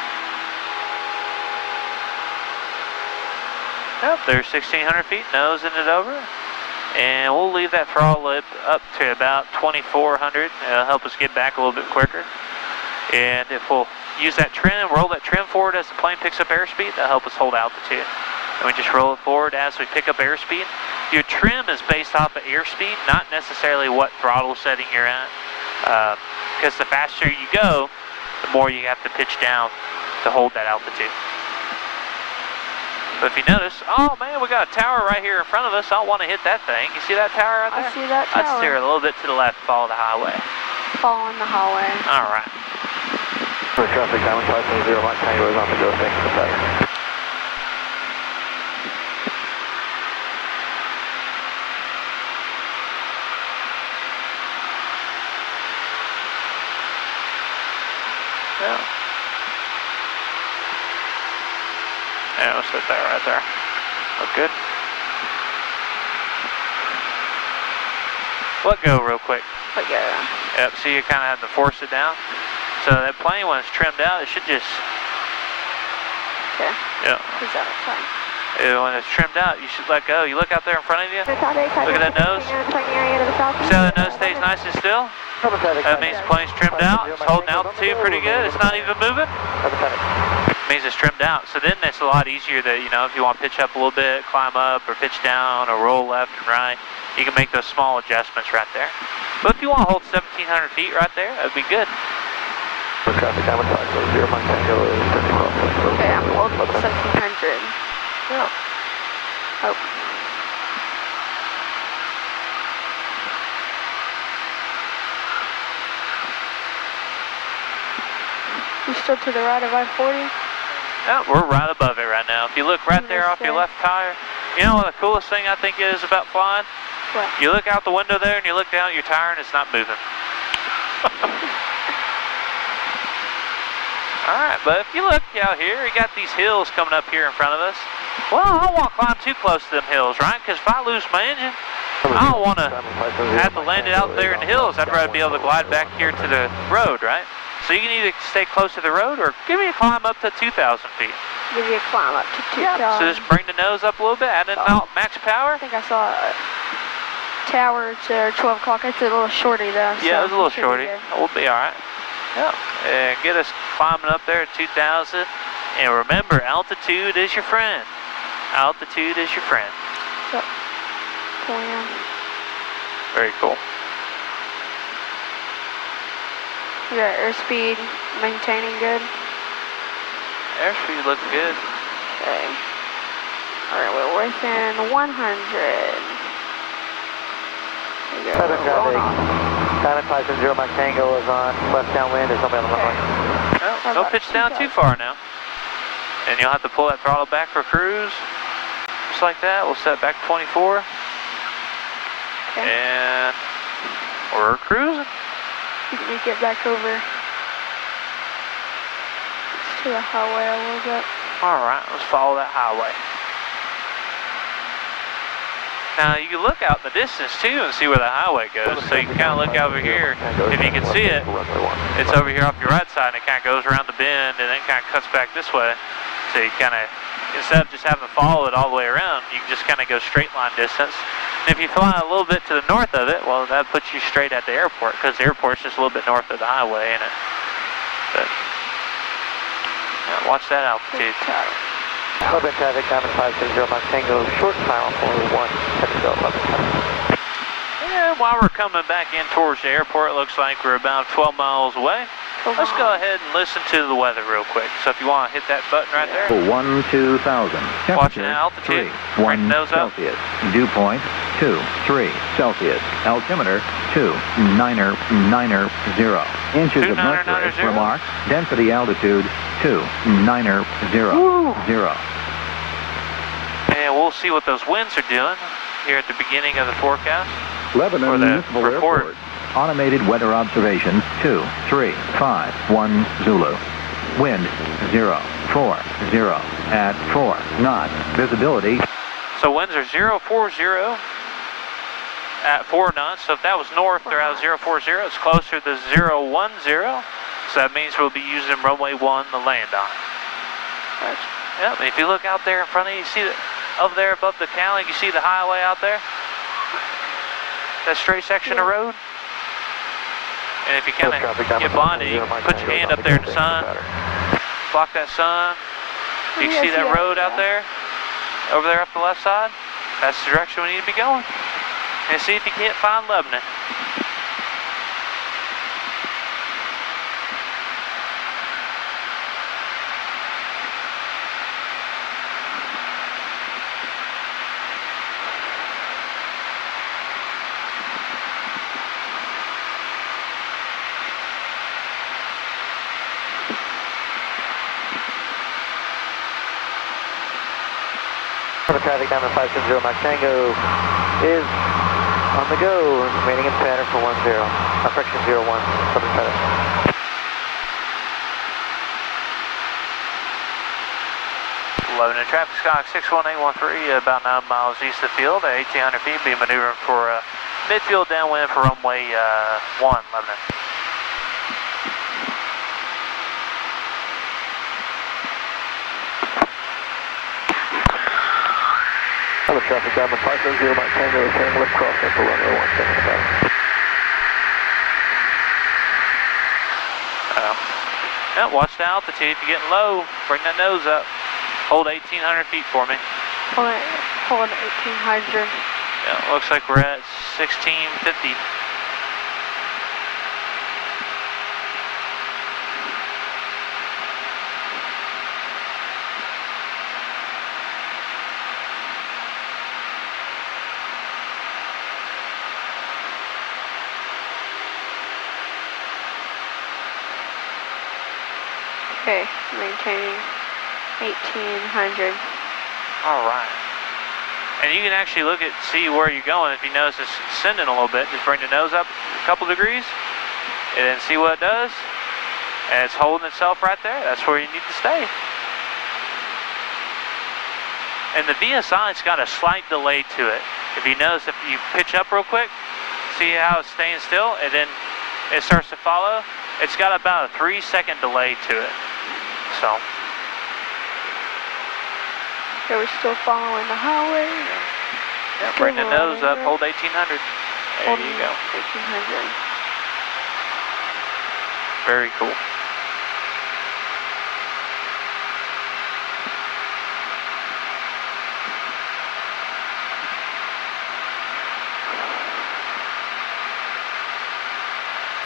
Yep, there's 1,600 feet, nosing it over. And we'll leave that throttle up to about 2,400. It'll help us get back a little bit quicker. And if we'll use that trim, roll that trim forward as the plane picks up airspeed, that'll help us hold altitude. And we just roll it forward as we pick up airspeed. Your trim is based off of airspeed, not necessarily what throttle setting you're at. Because the faster you go, the more you have to pitch down to hold that altitude. But if you notice, oh man, we got a tower right here in front of us. I don't want to hit that thing. You see that tower right there? I see that tower. I'd steer a little bit to the left, follow the highway. Following the highway. All right. For traffic down 570 Mike Tango is on the go. Thanks for the pattern. Yeah. Yeah, we'll sit there right there. Look good. Let go real quick. Let go. Yep, see you kind of have to force it down. So that plane, when it's trimmed out, it should just... Okay. Yeah. Is that fine? When it's trimmed out, you should let go. You look out there in front of you. Look Look at that nose. See how that nose stays nice and still? That means the plane's trimmed out. It's holding altitude pretty good. It's not even moving. It means it's trimmed out. So then it's a lot easier to, you know, if you want to pitch up a little bit, climb up, or pitch down, or roll left and right, you can make those small adjustments right there. But if you want to hold 1,700 feet right there, that'd be good. For traffic down 570 Mike Tango is turning across. Okay, I'm holding 1,700. Yeah. Oh. You still to the right of I-40? Yeah, we're right above it right now. If you look right there off your left tire, you know what the coolest thing I think is about flying? What? You look out the window there and you look down at your tire and it's not moving. Alright, but if you look out here, you got these hills coming up here in front of us. Well, I don't want to climb too close to them hills, right? Because if I lose my engine, I don't want to have to land it out there in the hills. I'd rather be able to glide back here to the road, right? So you can either stay close to the road or give me a climb up to 2,000 feet. Give you a climb up to 2,000. So just bring the nose up a little bit, add in max power. I think I saw a tower to 12 o'clock. It's a little shorty though. Yeah, so it was a little should be shorty. good. We'll be alright. Yeah. And get us climbing up there at 2,000. And remember, altitude is your friend. Altitude is your friend. Yep. Plan. Very cool. We got airspeed maintaining good. Airspeed looks good. Okay. Alright, we're within 100. We go. Southern traffic. Diamond 570 Mike Tango is on left downwind. There's nobody on the runway. Oh, don't pitch down too far now. And you'll have to pull that throttle back for cruise. Just like that. We'll set back to 24. Okay. And we're cruising. You can get back over to the highway a little bit. Alright, let's follow that highway. Now you can look out in the distance too and see where the highway goes. So you can kind of look over here. If you can see it, it's over here off your right side and it kind of goes around the bend and then kind of cuts back this way. So you kind of, instead of just having to follow it all the way around, you can just kind of go straight line distance. And if you fly a little bit to the north of it, well, that puts you straight at the airport because the airport's just a little bit north of the highway, ain't it? But yeah, watch that altitude. Open traffic, Diamond 570 Mike Tango, short final for 1, Yeah, while we're coming back in towards the airport, it looks like we're about 12 miles away. Let's go ahead and listen to the weather real quick. So if you want to hit that button right there. 12,000. Watching Temperature, altitude. 3, Bring 1 the nose up. Celsius. Dew point, 2, 3 Celsius. Altimeter, 2,990. Inches of mercury. 2,990. Remarks. Density altitude, 2,900. And we'll see what those winds are doing here at the beginning of the forecast. Lebanon Or the Municipal report. Airport. Automated weather observation 235 Zulu. Wind 040 at 4 knots. Visibility. So winds are 040 at 4 knots. So if that was north, they're out 040. It's closer to 010. So that means we'll be using runway 1 to land on. Yep, and if you look out there in front of you, you see that over there above the Cali, you see the highway out there? That straight section of road? And if you kind of get blinded, you can put your hand up there in the sun, block that sun. You can see that road out there, over there up the left side. That's the direction we need to be going. And see if you can't find Lebanon. Traffic, Diamond 570 Mike Tango is on the go, remaining in pattern for 10. Correction 01, Southern traffic. Lebanon traffic, Skyhawk 61813, about 9 miles east of the field at 1,800 feet. Be maneuvering for midfield downwind for runway 1, Lebanon. Southern traffic, Diamond 570 Mike Tango, turning left crossing for runway 1, second pattern. Yeah, watch the altitude. If you're getting low, bring that nose up. Hold 1,800 feet for me. Hold 1,800. Yeah, looks like we're at 1650. Okay, maintaining 1,800. All right. And you can actually look at, see where you're going. If you notice it's sending a little bit, just bring the nose up a couple degrees and then see what it does. And it's holding itself right there. That's where you need to stay. And the VSI's got a slight delay to it. If you notice, if you pitch up real quick, see how it's staying still, and then it starts to follow, it's got about a 3-second delay to it. So. Okay, we're still following the highway. Yeah, bring the nose up, hold 1800. There you go. 1800. Very cool.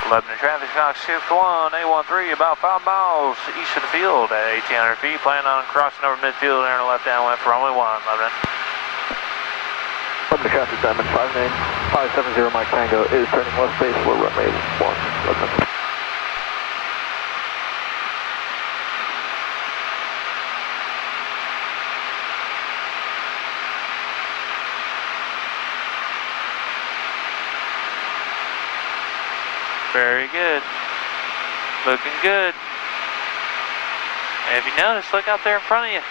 Lebanon traffic, Fox 61, A13, about 5 miles east of the field at 1,800 feet. Plan on crossing over midfield there on the left downwind for runway 1, Lebanon. Lebanon traffic, Diamond 570 Mike Tango is turning left base for runway 1, Lebanon. Very good. Looking good. And if you notice, look out there in front of you.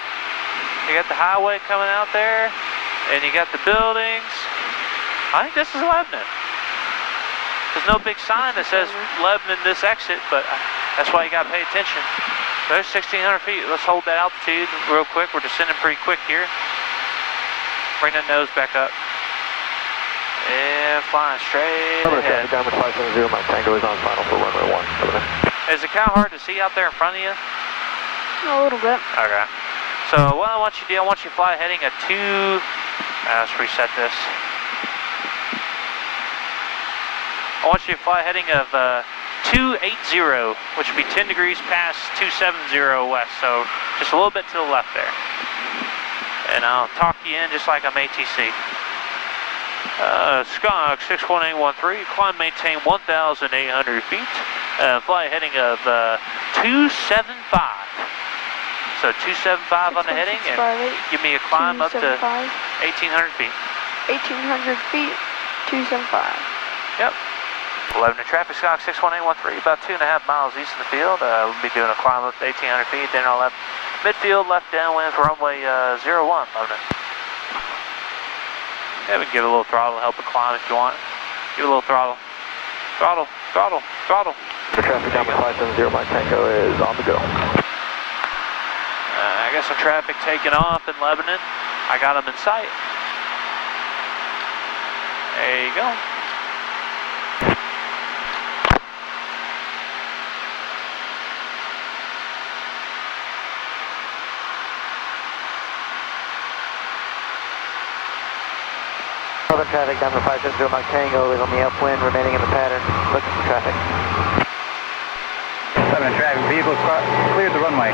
You got the highway coming out there, and you got the buildings. I think this is Lebanon. There's no big sign that says Lebanon this exit, but that's why you got to pay attention. There's 1,600 feet. Let's hold that altitude real quick. We're descending pretty quick here. Bring that nose back up. And flying straight ahead. Diamond 570 Mike Tango is on final for runway 1. Is the cow hard to see out there in front of you? A little bit. Okay. So what I want you to do, I want you to fly heading a 2... let's reset this. I want you to fly heading of 280, which would be 10 degrees past 270 west. So just a little bit to the left there. And I'll talk you in just like I'm ATC. Skunk 61813, climb maintain 1,800 feet, fly heading of 275. So 275 on the heading, and give me a climb up to 1,800 feet. 1,800 feet, 275. Yep. Lebanon traffic, Skunk 61813, about 2.5 miles east of the field. We'll be doing a climb up to 1,800 feet, then I'll left midfield, left downwind for runway 01, Lebanon. Yeah, we can give it a little throttle to help it climb if you want. Give it a little throttle. Throttle, throttle, throttle. The traffic number 570 Mike Tango is on the go. I got some traffic taking off in Lebanon. I got them in sight. There you go. Southern traffic, number 570 Mike Tango is on the upwind, remaining in the pattern. Looking for traffic. Lebanon traffic, vehicles cleared the runway.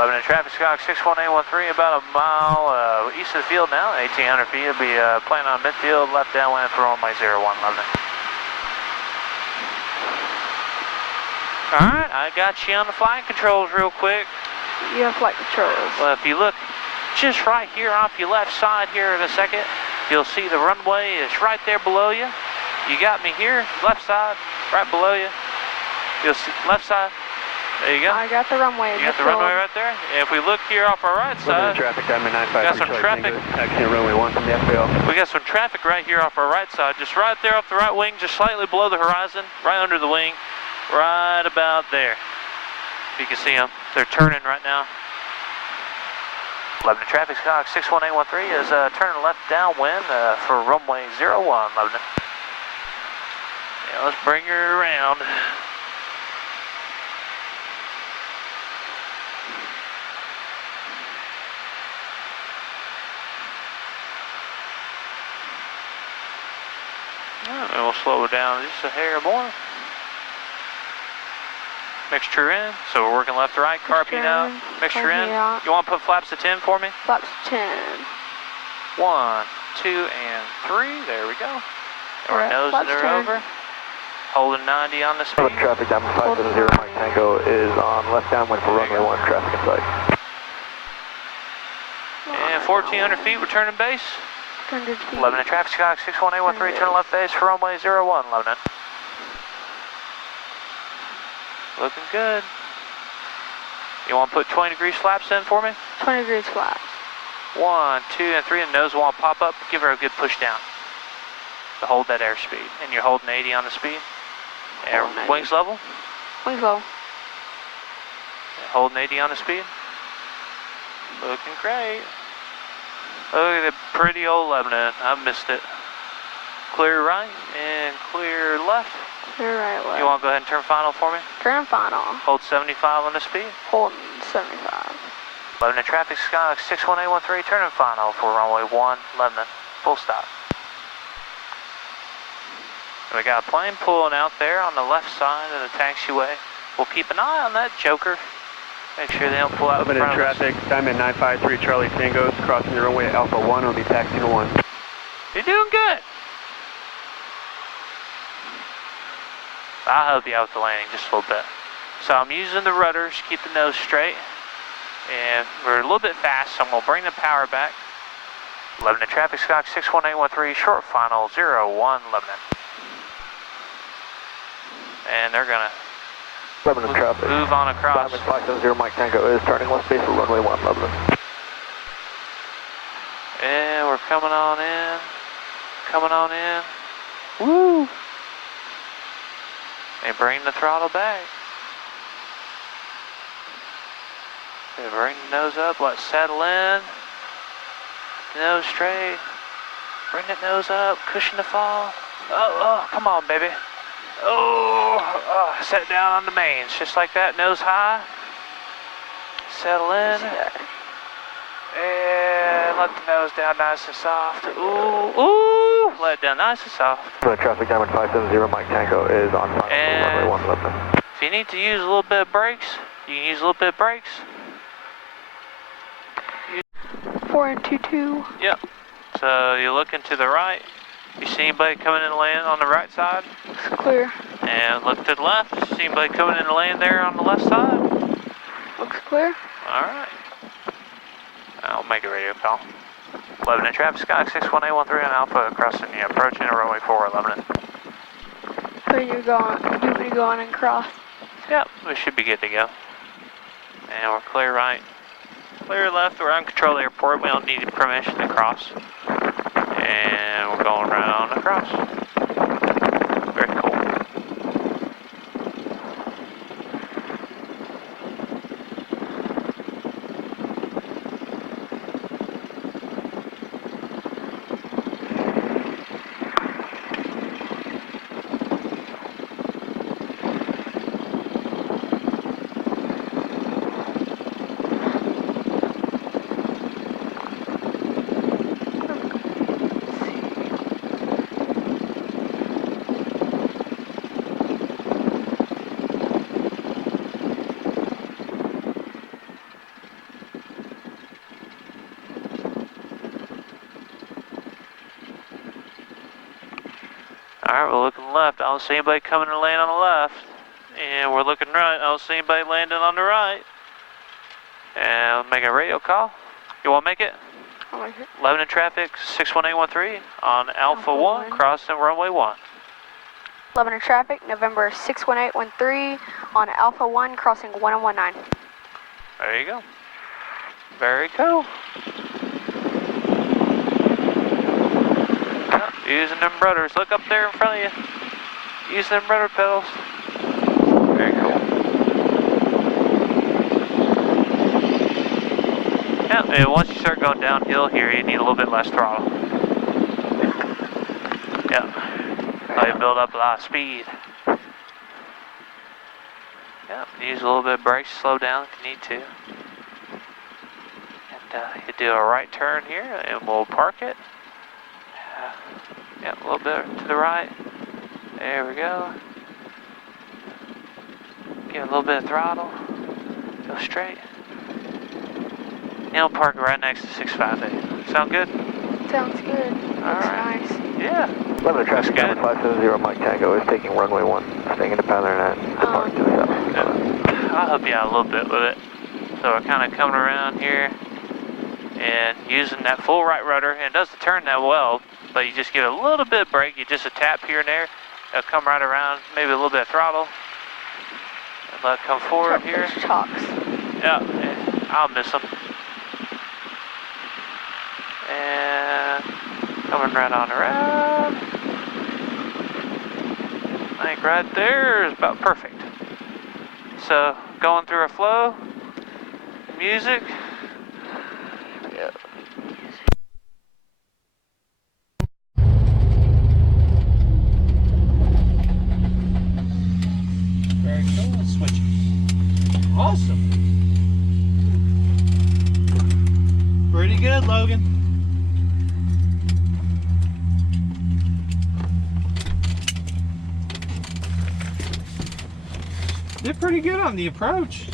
Lebanon traffic, Skunk 61813, about a mile east of the field now, 1,800 feet. It'll be planning on midfield, left downwind for runway 01, Lebanon. Alright, I got you on the flight controls real quick. You have flight controls. Well, if you look just right here off your left side here in a second, you'll see the runway is right there below you. You got me here, left side, right below you. You'll see left side. There you go. I got the runway. You got the runway right there. And if we look here off our right side, traffic, Diamond we got some traffic. Acting runway 1 from the FBO. We got some traffic right here off our right side, just right there off the right wing, just slightly below the horizon, right under the wing, right about there. You can see them. They're turning right now. Lebanon traffic, Skunk 61813 is turning left downwind for runway 01, Lebanon. Yeah, let's bring her around. And we'll slow it down just a hair more. Mixture in, so we're working left to right, carping out, mixture in. You want to put flaps to 10 for me? Flaps 10. 1, 2, and 3, there we go. And we're nosing her over. Holding 90 on the speed. Traffic, Diamond 570 Mike Tango is on left downwind for runway 1, traffic in sight. And 1,400 feet, returning base. 100 feet. Lebanon traffic, Skunk 61813, turn left base for runway 01, Lebanon. Looking good. You want to put 20-degree flaps in for me? 20 degrees flat. 1, 2, and 3, and nose will pop up. Give her a good push down to hold that airspeed. And you're holding 80 on the speed. And wings level. Wings low. And holding 80 on the speed. Looking great. Look at the pretty old Lebanon. I missed it. Clear right and clear left. Clear right, left. You want to go ahead and turn final for me? Turn final. Hold 75 on the speed. Holding 75. Lebanon traffic, Skyhawk 61813, turning final for runway 1, Lebanon, full stop. We got a plane pulling out there on the left side of the taxiway. We'll keep an eye on that joker. Make sure they don't pull out in front of us. Lebanon traffic, Diamond 953 Charlie Tango, crossing the runway at Alpha 1, will be taxiing to 1. You're doing good. I'll help you out with the landing just a little bit. So I'm using the rudders, keep the nose straight. And we're a little bit fast, so I'm going to bring the power back. Lebanon traffic, Skyhawk 61813, short final 01, Lebanon. And they're going to Lebanon traffic. move on across. Diamond 570 Mike Tango is turning left base for runway 1, Lebanon. And we're coming on in. Coming on in. Woo! And bring the throttle back. And bring the nose up, let it settle in. Nose straight. Bring that nose up, cushion the fall. Oh, come on, baby. Oh, set down on the mains, just like that, nose high. Settle in. And let the nose down nice and soft. Ooh, let it down nice and soft. Lebanon traffic, Diamond 570 Mike Tango is on final And for runway 1, Lebanon. if you need to use a little bit of brakes, you can use a little bit of brakes. 4 and 2-2. Yep. So you're looking to the right. You see anybody coming in to land on the right side? Looks clear. And look to the left. See anybody coming in to land there on the left side? Looks clear. Alright. I'll make a radio call. Lebanon traffic, Skyhawk 61813 on Alpha, crossing the approaching runway 4, Lebanon. So you're going, you want me to go on and cross? Yep, we should be good to go. And we're clear right. Clear left, we're on control of the airport. We don't need permission to cross. And we're going right on across. Very cool. Alright, we're looking left. I don't see anybody coming to land on the left. And we're looking right. I don't see anybody landing on the right. And we'll make a radio call. You want to make it? I'll make it. Lebanon traffic, 61813 on Alpha 1, crossing runway 1. Lebanon traffic, November 61813 on Alpha 1, crossing 1019. There you go. Very cool. Yep, using them rudders. Look up there in front of you. Use them rudder pedals. Very cool. Yeah, and once you start going downhill here, you need a little bit less throttle. Yeah. So you build up a lot of speed. Yeah, use a little bit of brakes to slow down if you need to. And you do a right turn here, and we'll park it. Yeah, a little bit to the right. There we go. Give it a little bit of throttle. Go straight. And we'll park it right next to 658. Sound good? Sounds good. Looks nice. Yeah. Lebanon traffic, good. Diamond 570 Mike Tango is taking runway 1, staying in the pattern and departing to the south. I'll help you out a little bit with it. So we're kind of coming around here and using that full right rudder, and it doesn't turn that well, but you just give it a little bit of brake, you just a tap here and there, it'll come right around, maybe a little bit of throttle, And let it come forward here. There's chalks. Yeah, I'll miss them. And coming right on around. I think right there is about perfect. So going through a flow, music. Yeah. Very cool. Let's switch it. Awesome. Pretty good, Logan. Did pretty good on the approach.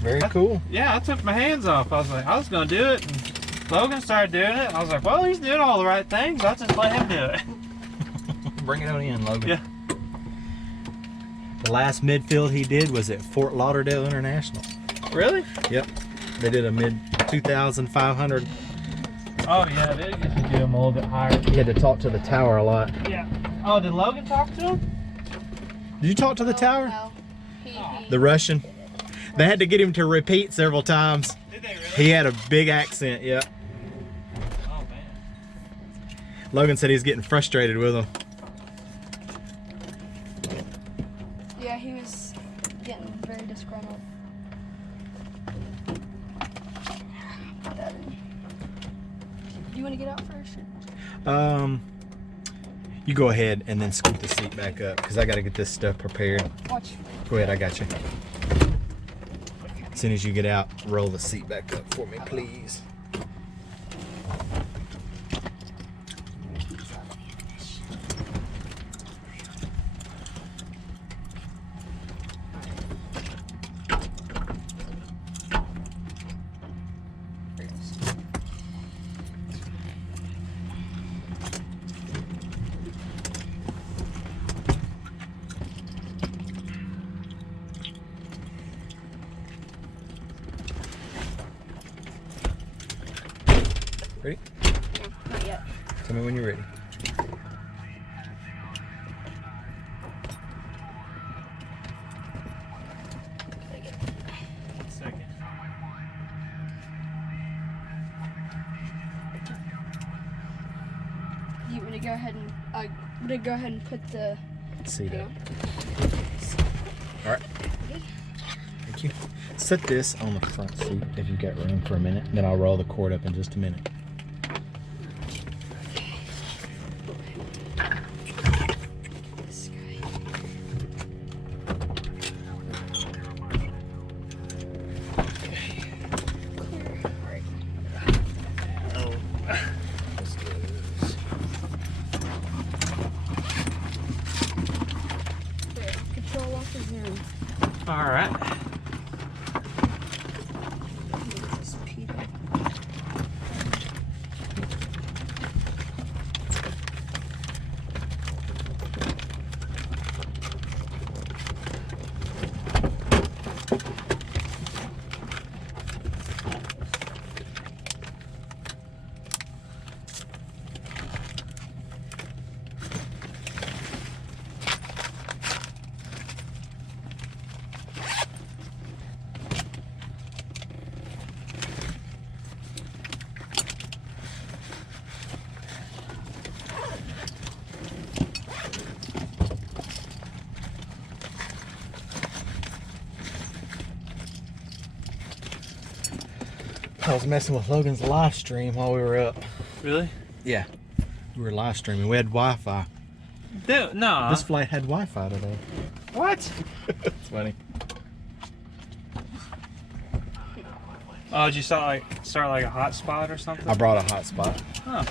Very cool. Yeah, I took my hands off. I was like, I was gonna do it, and Logan started doing it. I was like, well, he's doing all the right things. I'll just let him do it. Bring it on in, Logan. Yeah. The last midfield he did was at Fort Lauderdale International. Really? Yep. They did a mid 2,500. Oh yeah, they used to do him a little bit higher. He had to talk to the tower a lot. Yeah. Oh, did Logan talk to him? Did you talk to the tower? No. The Russian? They had to get him to repeat several times. Did they really? He had a big accent, yeah. Oh man. Logan said he's getting frustrated with him. Yeah, he was getting very disgruntled. Put that in. Do you want to get out first? You go ahead and then scoot the seat back up because I got to get this stuff prepared. Watch. Go ahead, I got you. As soon as you get out, roll the seat back up for me, please. Ready? No, not yet. Tell me when you're ready. Second. You want to go ahead and put the Seat thing up. on? All right. Thank you. Set this on the front seat if you've got room for a minute. Then I'll roll the cord up in just a minute. This guy. Clear. All right. There. Control off the zoom. All right. This is Peter. I was messing with Logan's live stream while we were up. Really? Yeah. We were live streaming. We had Wi-Fi. Dude, no. This flight had Wi-Fi today. What? It's funny. Oh, did you start like a hotspot or something? I brought a hotspot. Huh.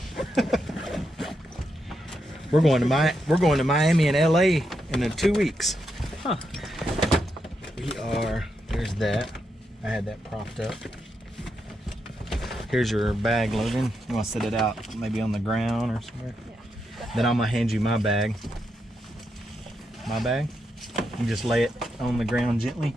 We're going to Miami and LA in 2 weeks. Huh. We are. There's that. I had that propped up. Here's your bag, Logan. You want to set it out maybe on the ground or somewhere? Yeah. Then I'm gonna hand you my bag. My bag. You just lay it on the ground gently.